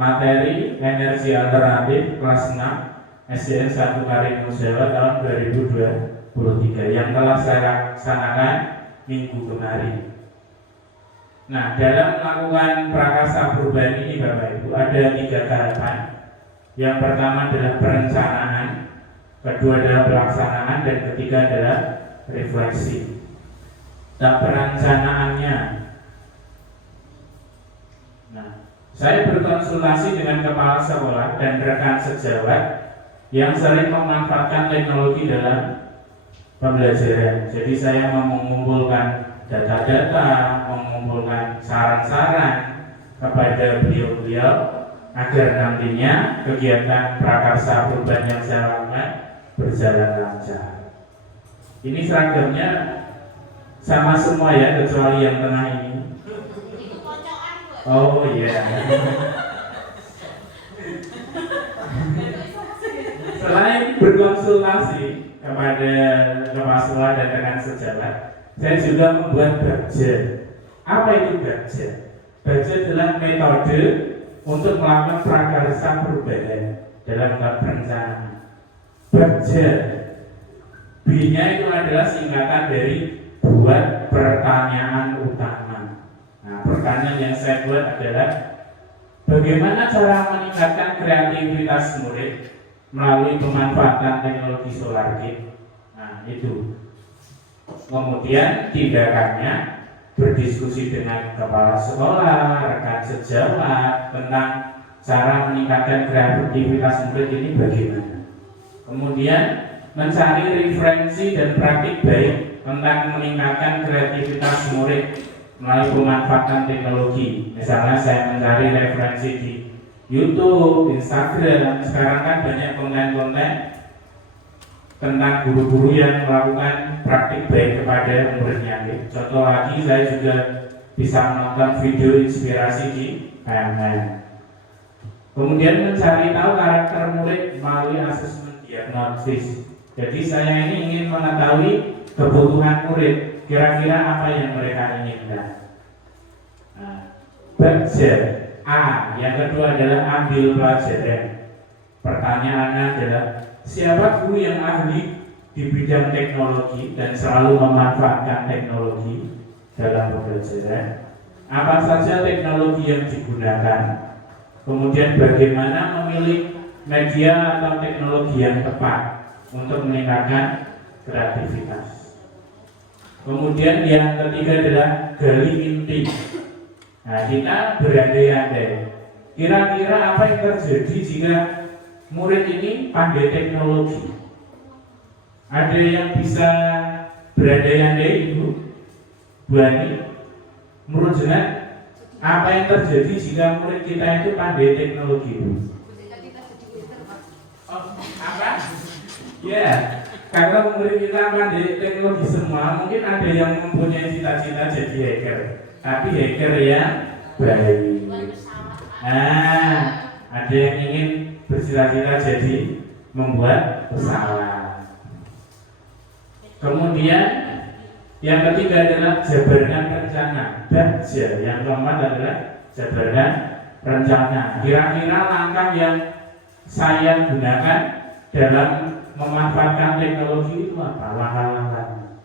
materi energi alternatif kelas 6 SDN 1 Karingan Jawa tahun 2023 yang telah saya laksanakan minggu kemarin. Nah, dalam melakukan prakarsa perubahan ini Bapak Ibu ada 3 tahapan. Yang pertama adalah perencanaan, kedua adalah pelaksanaan, dan ketiga adalah refleksi. Nah, perencanaannya, saya berkonsultasi dengan kepala sekolah dan rekan sejawat yang sering memanfaatkan teknologi dalam pembelajaran. Jadi saya mengumpulkan data-data, mengumpulkan saran-saran kepada beliau-beliau agar nantinya kegiatan prakarsa perubahan yang saya lakukan berjalan lancar. Ini seragamnya sama semua ya, kecuali yang tengah ini. Oh iya. Selain berkonsultasi kepada kepala sekolah dan rekan sejawat, saya juga membuat budget. Apa itu budget? Budget adalah metode untuk melakukan prakarsa perubahan dalam bab perencanaan. Budget, B-nya itu adalah singkatan dari buat pertanyaan utama. Nah, pertanyaan yang saya buat adalah bagaimana cara meningkatkan kreativitas murid melalui pemanfaatan teknologi SolarKit. Nah, itu. Kemudian tindakannya berdiskusi dengan kepala sekolah, rekan sejawat tentang cara meningkatkan kreativitas murid ini bagaimana. Kemudian mencari referensi dan praktik baik tentang meningkatkan kreativitas murid melalui pemanfaatan teknologi. Misalnya saya mencari referensi di YouTube, Instagram. Sekarang kan banyak konten-konten tentang guru-guru yang melakukan praktik baik kepada muridnya. Contoh lagi, saya juga bisa menonton video inspirasi di KMN. Kemudian mencari tahu karakter murid melalui asesmen diagnosis. Jadi saya ini ingin mengetahui kebutuhan murid, kira-kira apa yang mereka inginkan. Budget A. Yang kedua adalah ambil pelajaran. Pertanyaannya adalah siapa guru yang ahli di bidang teknologi dan selalu memanfaatkan teknologi dalam pembelajaran? Apa saja teknologi yang digunakan? Kemudian bagaimana memilih media atau teknologi yang tepat untuk meningkatkan kreativitas. Kemudian yang ketiga adalah gali inti. Nah, kita berandai-andai. Kira-kira apa yang terjadi jika murid ini pandai teknologi? Ada yang bisa berandai-andai, Ibu? Bu Ani? Menurut jenengan apa yang terjadi jika murid kita itu pandai teknologi, Bu? Oh, apa? Ya, karena murid kita pandai teknologi semua, mungkin ada yang mempunyai cita-cita jadi hacker, tapi hacker yang baik. Nah, ada yang ingin bercita-cita jadi membuat pesawat. Kemudian yang ketiga adalah jabarkan rencana. Budget. Yang keempat adalah jabarkan rencana. Kira-kira langkah yang saya gunakan dalam memanfaatkan teknologi itu apa? Langkah-langkahnya.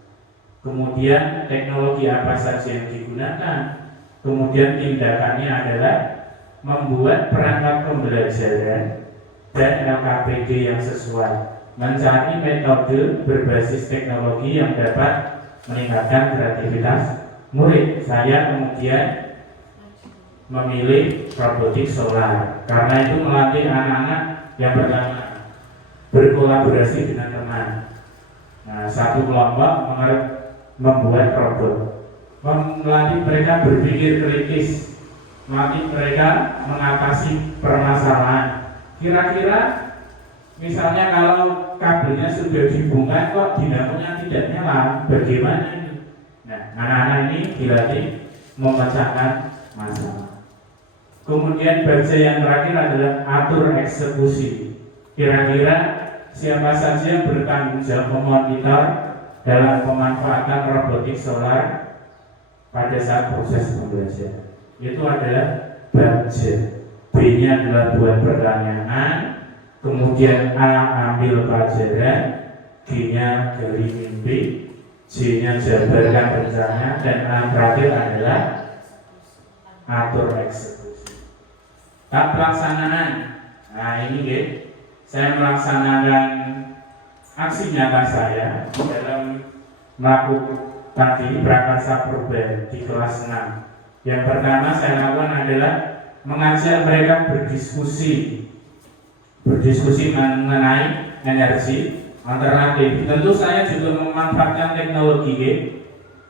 Kemudian teknologi apa saja yang digunakan. Kemudian tindakannya adalah membuat perangkat pembelajaran dan LKPD yang sesuai. Mencari metode berbasis teknologi yang dapat meningkatkan kreativitas murid. Saya kemudian memilih robotik solar karena itu melatih anak-anak yang pertama berkolaborasi dengan teman. Nah, satu kelompok membuat robot, melatih mereka berpikir kritis, melatih mereka mengatasi permasalahan. Kira-kira misalnya kalau kabelnya sudah dibongkar kok dinamonya tidak nyala, bagaimana ini? Nah, anak-anak ini dilatih memecahkan masalah. Kemudian bagian yang terakhir adalah atur eksekusi. Kira-kira siapa saja yang bertanggung jawab memonitor dalam pemanfaatan robotik solar pada saat proses pembelajaran? Itu adalah budget. B-nya adalah buat pertanyaan. Kemudian A ambil pelajaran, G-nya gali mimpi, J-nya jabarkan rencana, dan A terakhir adalah atur eksekusi. Tahap pelaksanaan. Nah ini saya melaksanakan aksi nyata saya dalam melakukan tadi prakasa perubahan di kelas 6. Yang pertama saya lakukan adalah mengajak mereka berdiskusi mengenai energi alternatif. Tentu saya juga memanfaatkan teknologi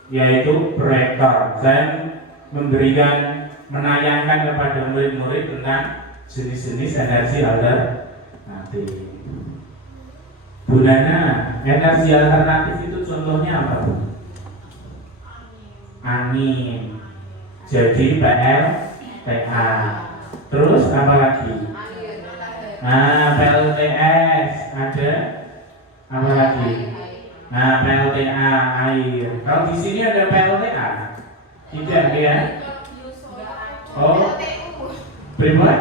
yaitu proyektor. Saya menayangkan kepada murid-murid tentang jenis-jenis energi alternatif. Bu Nana, energi alternatif itu contohnya apa? Angin. Jadi PLTA. Terus apa lagi? Nah, PLTS ada apa lagi? Nah, PLTA air. Kalau di sini ada PLTA? Tidak ya? Oh, prima?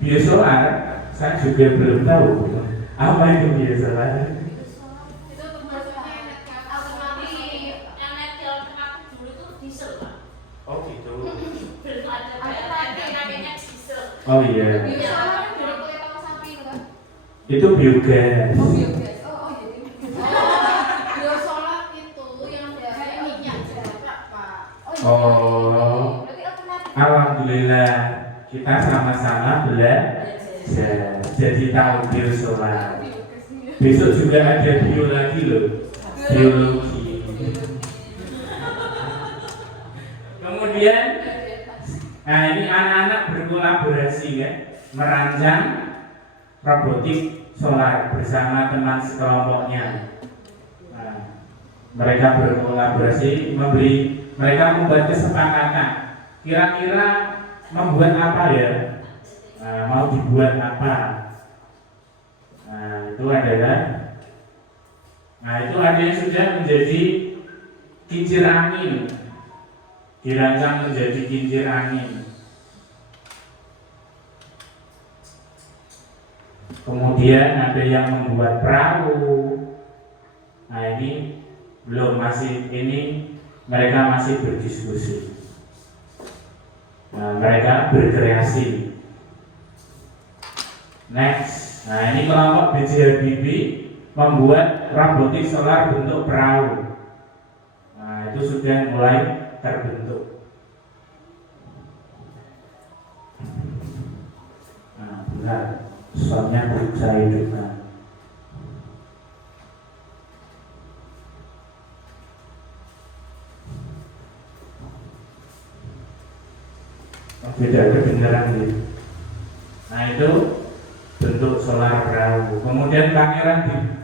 Biosolar, saya juga belum tahu apa itu biosolar. Itu pembahasannya alternatif. Energi alternatif dulu itu diesel, Pak. Oh gitu. Belum ada alternatif namanya diesel. Oh iya. Biosolar dari kereta sapi itu kan? Itu biogas. Biogas. Biosolar itu yang dari minyak juga, Pak. Oh, Berarti alternatif. alhamdulillah kita sama-sama belajar. Jadi tahu biosolar. Besok juga ada bio lagi loh, biologi. Kemudian, nah ini anak-anak berkolaborasi ya, merancang robotik solar bersama teman sekelompoknya. Nah, mereka berkolaborasi, mereka membuat kesepakatan. Kira-kira membuat apa ya? Nah, mau dibuat apa? Nah, itu adalah, itu ada yang sudah menjadi kincir angin, dirancang menjadi kincir angin. Kemudian ada yang membuat perahu. Nah ini belum, masih ini mereka masih berdiskusi. Nah, mereka berkreasi. Next, nah ini kelompok BJHBB membuat robotik solar bentuk perahu. Nah itu sudah mulai terbentuk. Nah benar, soalnya saya hidupkan. Beda kebenaran gitu. Nah itu bentuk solar perahu. Kemudian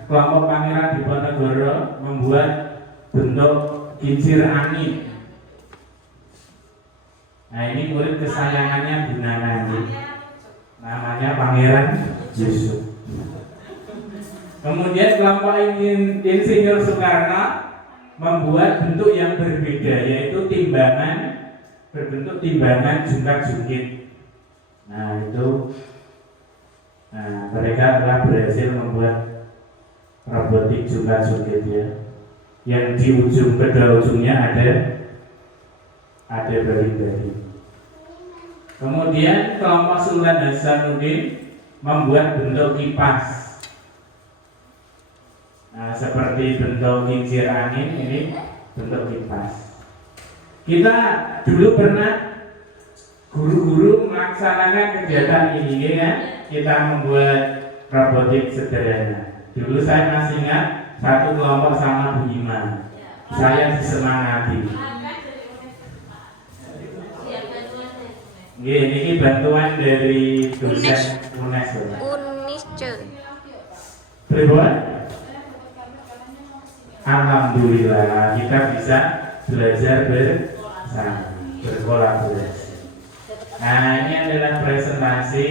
kelompok Pangeran Diponegoro membuat bentuk kincir angin. Nah ini murid kesayangannya Bu Nana, namanya Pangeran Yusuf. Kemudian kelompok Insinyur Soekarno membuat bentuk yang berbeda, yaitu timbangan berbentuk timbangan jungkat-jungkit. Nah itu, mereka telah berhasil membuat robotik jungkat-jungkit ya, yang di ujung kedua ujungnya ada bari-bari. Kemudian kelompok Sultan Hasanuddin membuat bentuk kipas. Nah seperti bentuk kincir angin, ini bentuk kipas. Kita dulu pernah guru-guru melaksanakan kegiatan ini ya, kita membuat robotik sederhana. Dulu saya masih ingat satu kelompok sama Bu Ima, saya disemangati. Ini bantuan dari dosen UNESCO. Berbuat? Alhamdulillah kita bisa belajar berkolaborasi. Nah ini adalah presentasi.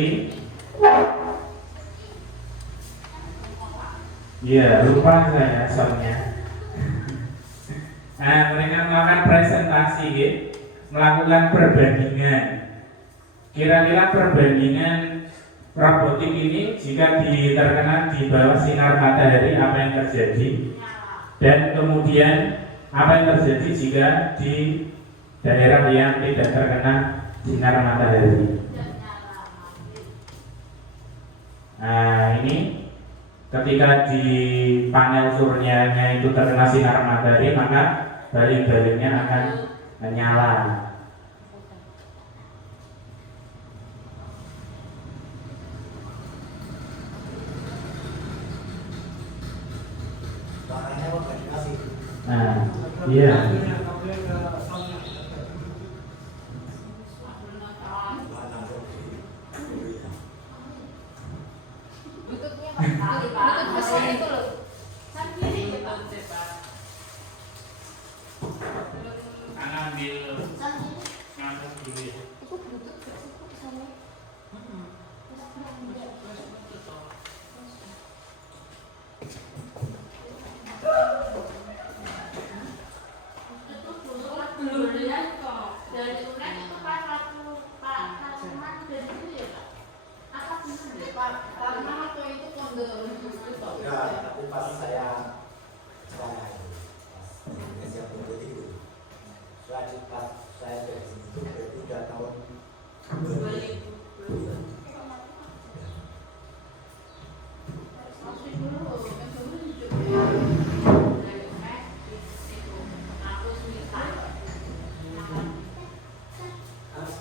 Ya lupa saya soalnya. Nah mereka melakukan presentasi ya, melakukan perbandingan. Kira-kira perbandingan robotik ini jika terkena di bawah sinar matahari apa yang terjadi, dan kemudian apa yang terjadi jika di daerah yang tidak terkena sinar matahari. Nah ini ketika di panel suryanya itu terkena sinar matahari, maka balik-baliknya akan menyala. Nah, iya.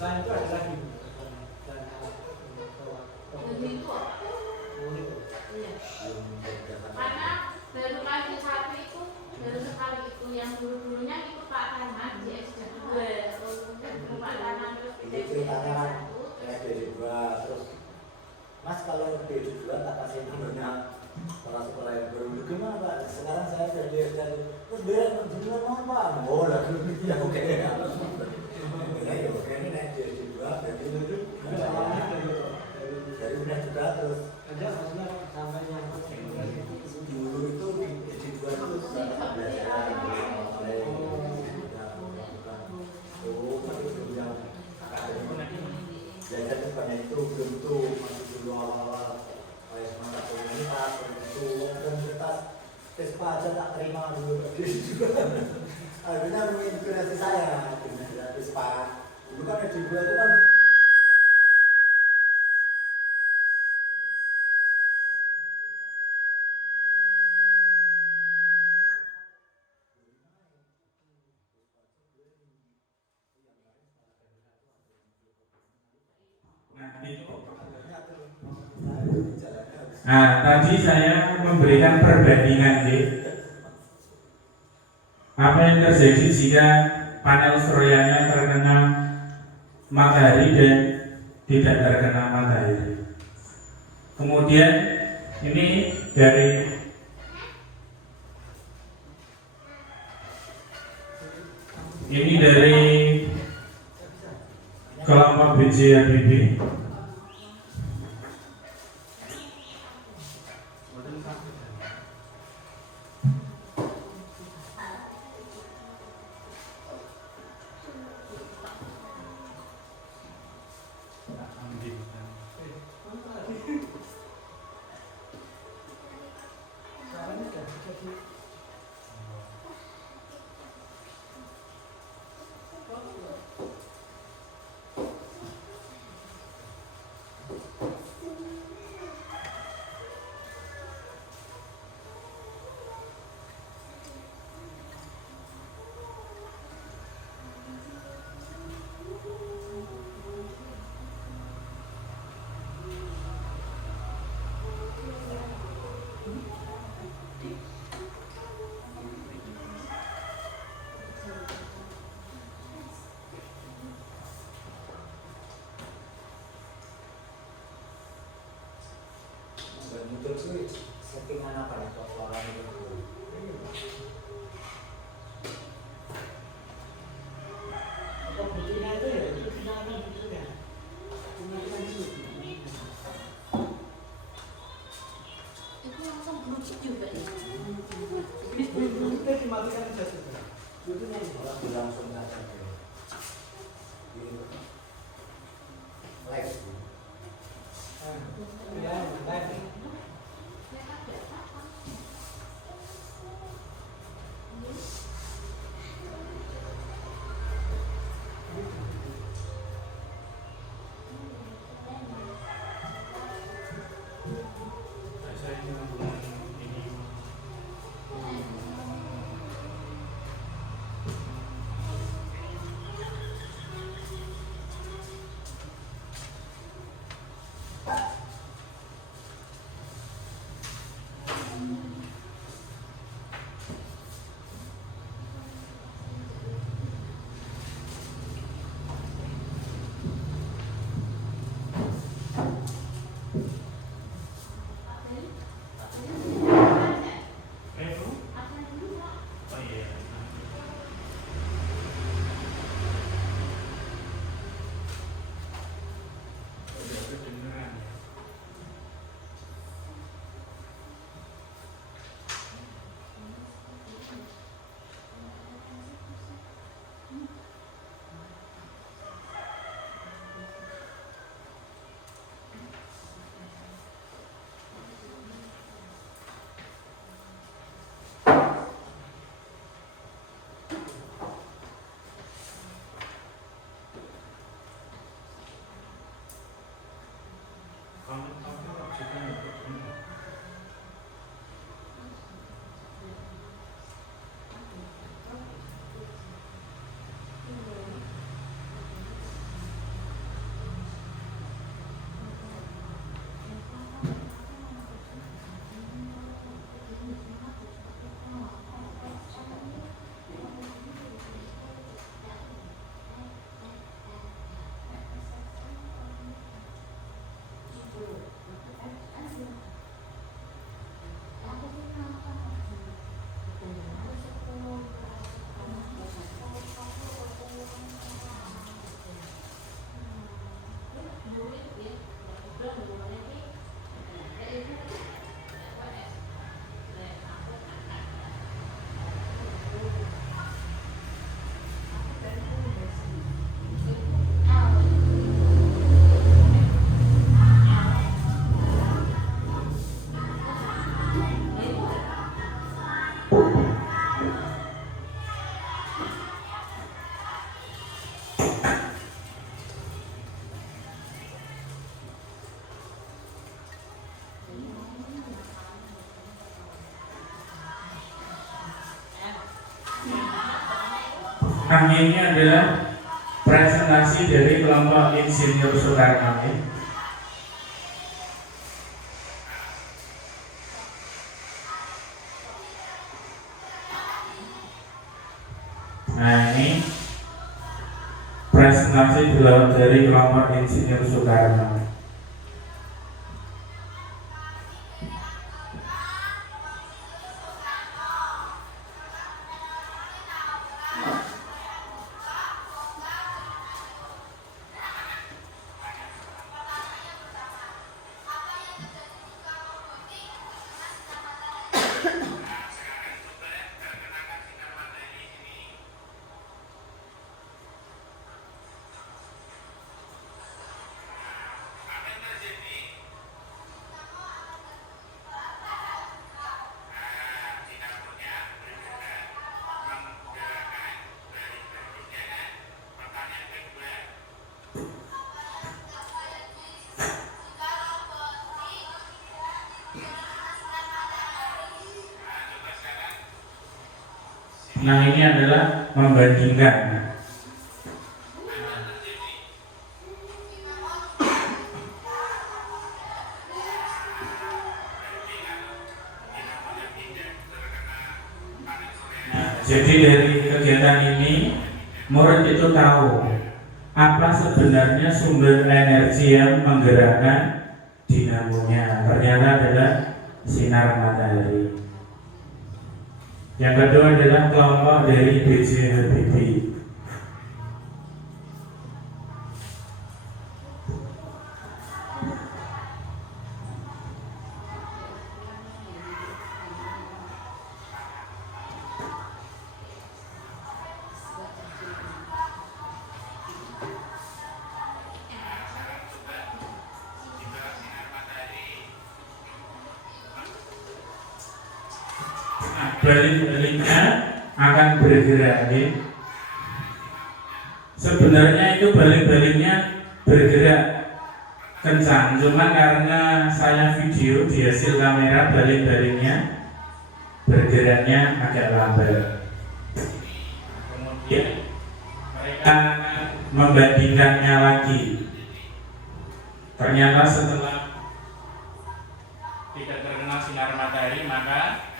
Selain itu ada lagi. Jadi itu apa? Iya. Karena baru kali satu itu, baru sekali itu yang dulu-dulunya itu Pak Tarman di SD2. Pak Tarman terus Ini ceritanya kan saya D2 terus Mas kalau D2 tak kasih namanya sekolah-sekolah yang baru gimana Pak? Sekarang saya dari SD terus dia menjual mau Pak? Oh lah gitu ya oke. Ya oke ini naik D2 dari dulu dari udah juga terus Ada maksudnya sampai yang dulu itu di D2 itu sangat belajar oleh belajar sebanyak itu belum tuh masih dulu awal-awal kayak semangat komunitas komunitas tes aja tak terima dulu akhirnya menginspirasi saya dengan tes dulu kan di dua itu kan Nah, tadi saya memberikan perbandingan apa yang terjadi jika panel suryanya terkena matahari dan tidak terkena matahari. Kemudian ini dari kelompok BJHBB. muncul sih settingan apa nih kok suara itu Kok buktinya itu ya, itu finalnya buktinya. Cuma kita dulu. Itu langsung bluetooth juga ya. Buktinya dimatikan saja sudah. Buktinya itu. orang langsung saja live Ya, live. Nah, ini adalah presentasi dari kelompok Insinyur Soekarno. Nah, ini presentasi dari kelompok Insinyur Soekarno. Nah, ini adalah membandingkan. Jadi dari kegiatan ini murid itu tahu apa sebenarnya sumber energi yang menggerakkan dinamonya. Ternyata adalah sinar matahari. Yang kedua adalah kelompok dari B.J. Habibie. Balik-baliknya akan bergerak. Sebenarnya itu balik-baliknya bergerak kencang, cuma karena saya video di hasil kamera balik-baliknya bergeraknya agak lambat. Kemudian mereka membandingkannya lagi. Ternyata setelah tidak terkena sinar matahari maka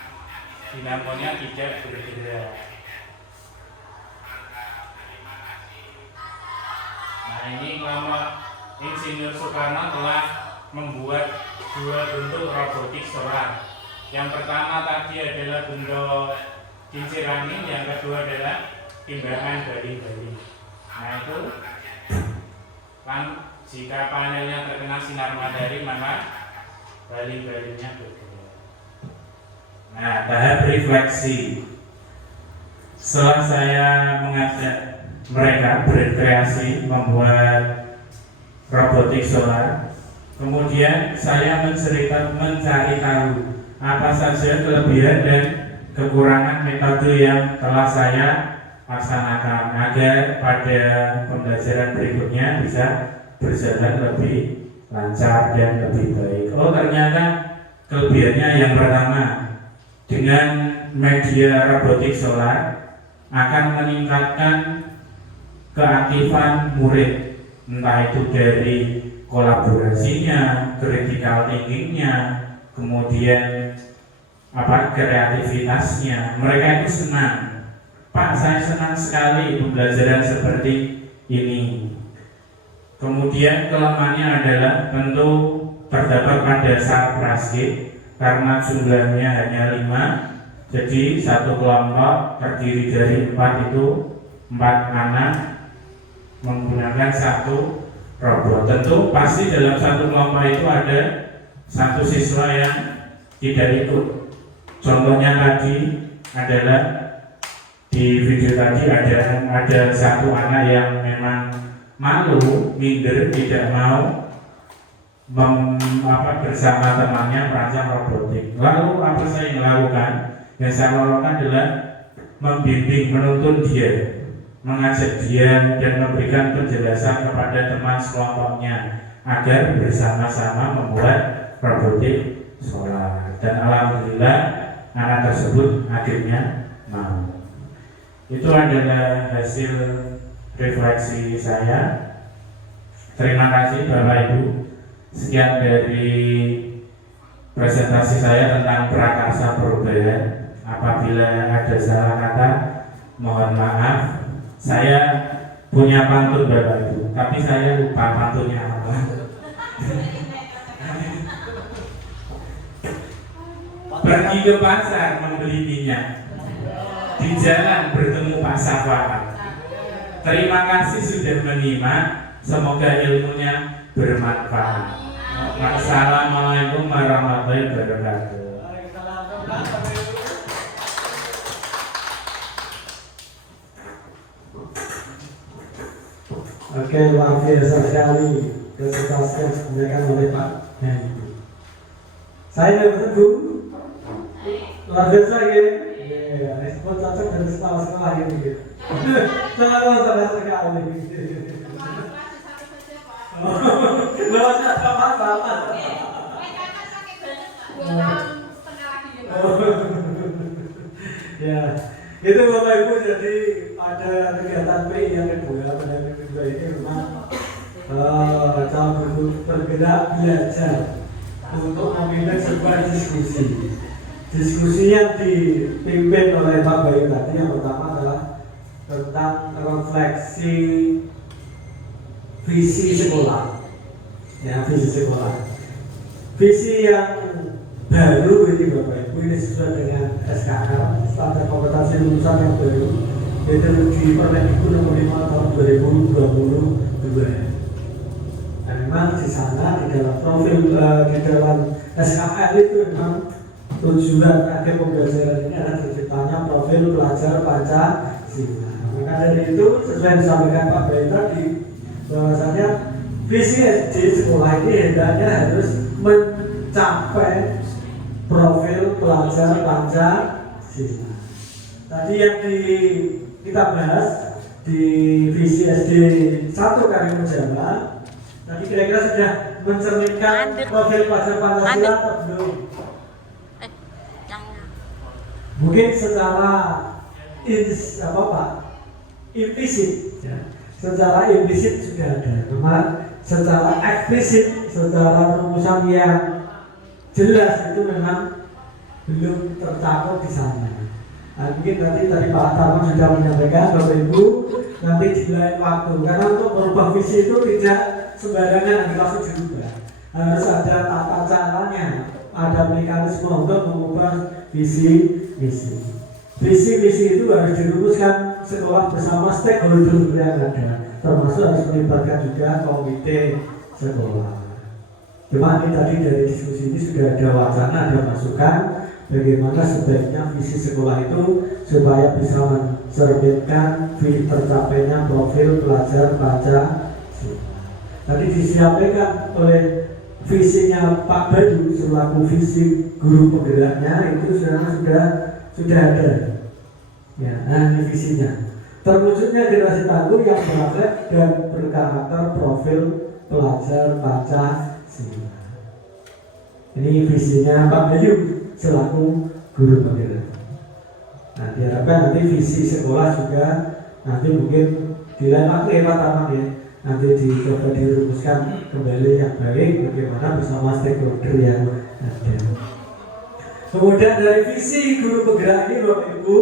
dinamonya tidak bergerak. Nah, ini kelompok Insinyur Soekarno telah membuat dua bentuk robotik solar. Yang pertama tadi adalah bentuk kincir angin, yang kedua adalah timbangan baling-baling. Nah, itu kan jika panelnya terkena sinar matahari maka baling-balingnya bergerak. Nah, tahap refleksi. Setelah saya mengajak mereka berkreasi membuat robotik solar, kemudian saya mencari tahu apa saja kelebihan dan kekurangan metode yang telah saya laksanakan agar pada pembelajaran berikutnya bisa berjalan lebih lancar dan lebih baik. Oh, ternyata kelebihannya yang pertama, dengan media robotik solar akan meningkatkan keaktifan murid, entah itu dari kolaborasinya, critical thinkingnya, kemudian kreativitasnya. Mereka itu senang. Pak, saya senang sekali pembelajaran seperti ini. Kemudian kelemahannya adalah tentu terdapat pada sarprastik. Karena jumlahnya hanya 5, jadi satu kelompok terdiri dari 4 anak menggunakan satu robot. Tentu pasti dalam satu kelompok itu ada satu siswa yang tidak ikut. Contohnya tadi adalah di video tadi ada satu anak yang memang malu, minder, tidak mau bersama temannya merancang robotik. Lalu apa saya lakukan? Yang saya lakukan adalah membimbing, menuntun dia, mengajak dia dan memberikan penjelasan kepada teman sekelompoknya agar bersama-sama membuat robotik solar. Dan alhamdulillah anak tersebut akhirnya mau. Itu adalah hasil refleksi saya. Terima kasih Bapak Ibu. Sekian dari presentasi saya tentang prakarsa perubahan. Apabila ada salah kata, mohon maaf. Saya punya pantun Bapak Ibu, tapi saya lupa pantunnya apa. Pergi ke pasar membeli minyak, di jalan bertemu Pak Safaat. Terima kasih sudah menyimak, semoga ilmunya bermanfaat. Wassalamualaikum warahmatullahi wabarakatuh. Oke, luar biasa sekali presentasi yang disampaikan oleh Pak Hendi. Saya yang bertemu luar biasa ya. Iya, respon cocok dari sekolah-sekolah ini. Sangat sekali. Luar biasa sama. Ya, itu Bapak Ibu, jadi ada kegiatan P yang kedua pada minggu kedua ini memang calon guru bergerak belajar untuk memilih sebuah diskusi. Diskusi yang dipimpin oleh Pak Bayu tadi yang pertama adalah tentang refleksi visi sekolah. Ya, visi sekolah. Visi yang baru ini Bapak Ibu, ini sesuai dengan SKL standar kompetensi lulusan yang baru, yaitu di Permendikbud nomor 5 tahun 2022. Dan memang di sana di dalam profil di dalam SKL itu memang tujuan akhir pembelajaran ini adalah terciptanya profil pelajar Pancasila. Maka dari itu sesuai yang disampaikan Pak Bayu tadi, bahwasanya visi SD sekolah ini hendaknya harus mencapai profil pelajar Pancasila. Tadi yang kita bahas di visi SD 1 Karimunjawa, tadi kira-kira sudah mencerminkan profil pelajar Pancasila atau belum? Mungkin secara implisit, ya. Secara implisit sudah ada, cuma secara eksplisit, secara rumusan yang jelas itu memang belum tercakup di sana. Nah, mungkin tadi Pak Tarman sudah menyampaikan Bapak Ibu nanti di lain waktu, karena untuk merubah visi itu tidak sembarangan langsung dirubah. Harus ada tata caranya, ada mekanisme untuk mengubah visi misi. Visi misi itu harus dirumuskan sekolah bersama stakeholder yang ada, termasuk harus melibatkan juga komite sekolah. Cuma ini tadi dari diskusi ini sudah ada wacana, ada masukan bagaimana sebaiknya visi sekolah itu supaya bisa mencerminkan tercapainya profil pelajar Pancasila. Tadi disampaikan oleh visinya Pak Bayu selaku visi guru penggeraknya itu sudah ada. Ya, nah ini visinya. Terwujudnya generasi tangguh yang berakhlak dan berkarakter profil pelajar Pancasila. Ini visinya Pak Bayu selaku guru penggerak. Nah, diharapkan nanti visi sekolah juga nanti mungkin di lain waktu Pak Taman ya, nanti dicoba dirumuskan kembali yang baik bagaimana bersama stakeholder yang ada. Kemudian dari visi guru penggerak ini Bapak Ibu,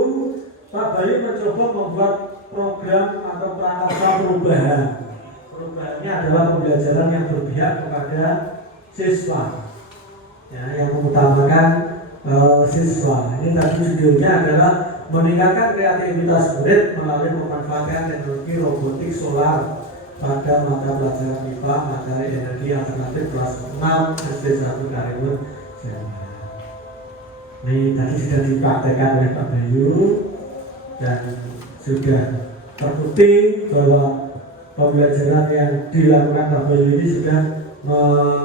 Pak Bayu mencoba membuat program atau prakarsa perubahan. Perubahannya adalah pembelajaran yang berpihak kepada siswa, ya, yang mengutamakan siswa. Ini tadi judulnya adalah meningkatkan kreativitas murid melalui memanfaatkan teknologi robotik solar pada mata pelajaran MIPA materi energi alternatif kelas 6 SD 1 Karimunjawa. Ini tadi sudah dipraktekkan oleh Pak Bayu dan sudah terbukti bahwa pembelajaran yang dilakukan Pak Bayu ini sudah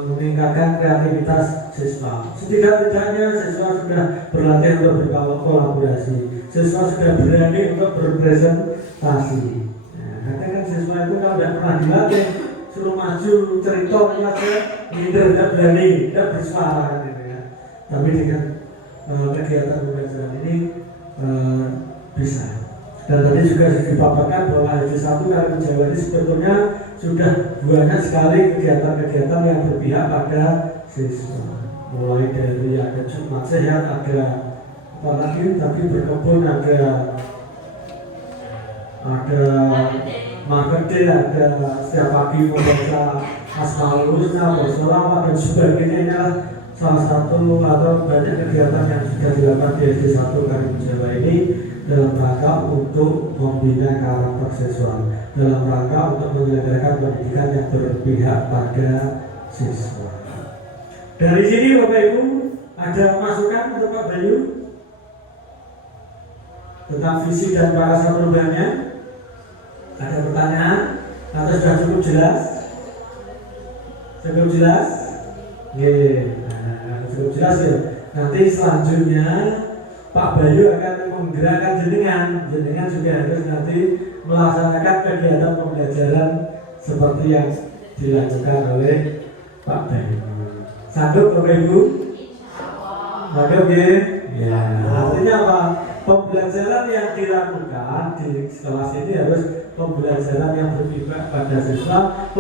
meningkatkan kreativitas siswa. Setidak-tidaknya siswa sudah berlatih untuk berkolaborasi, siswa sudah berani untuk berpresentasi. Karena kan siswa itu kalau tidak pernah dilatih, suruh maju cerita saja, tidak berani, tidak bersuara gitu ya. Tapi dengan kegiatan pembelajaran ini bisa. Dan tadi juga dipaparkan bahwa SD1 Karimun Jawa ini sebetulnya sudah banyak sekali kegiatan-kegiatan yang berpihak pada siswa. Mulai dari ada Jumat Sehat, ada apa lagi, tapi berkebun, ada marketing, ada setiap pagi membaca Asmaul Husna, bersolawat dan sebagainya. Inilah salah satu atau banyak kegiatan yang sudah dilakukan di SD1 Karimun Jawa ini dalam rangka untuk membina karakter siswa, dalam rangka untuk menyelenggarakan pendidikan yang berpihak pada siswa. Dari sini Bapak Ibu ada masukan untuk Pak Bayu tentang visi dan balasan perubahannya? Ada pertanyaan? Atau sudah cukup jelas? Cukup jelas? Cukup jelas ya. Nanti selanjutnya Pak Bayu akan menggerakkan jenengan juga harus nanti melaksanakan kegiatan pembelajaran seperti yang dilakukan oleh Pak Bayu. Sanggup Bapak Ibu? Sanggup ya? Ya. Artinya apa? Pembelajaran yang dilakukan di kelas ini harus pembelajaran yang berpihak pada siswa.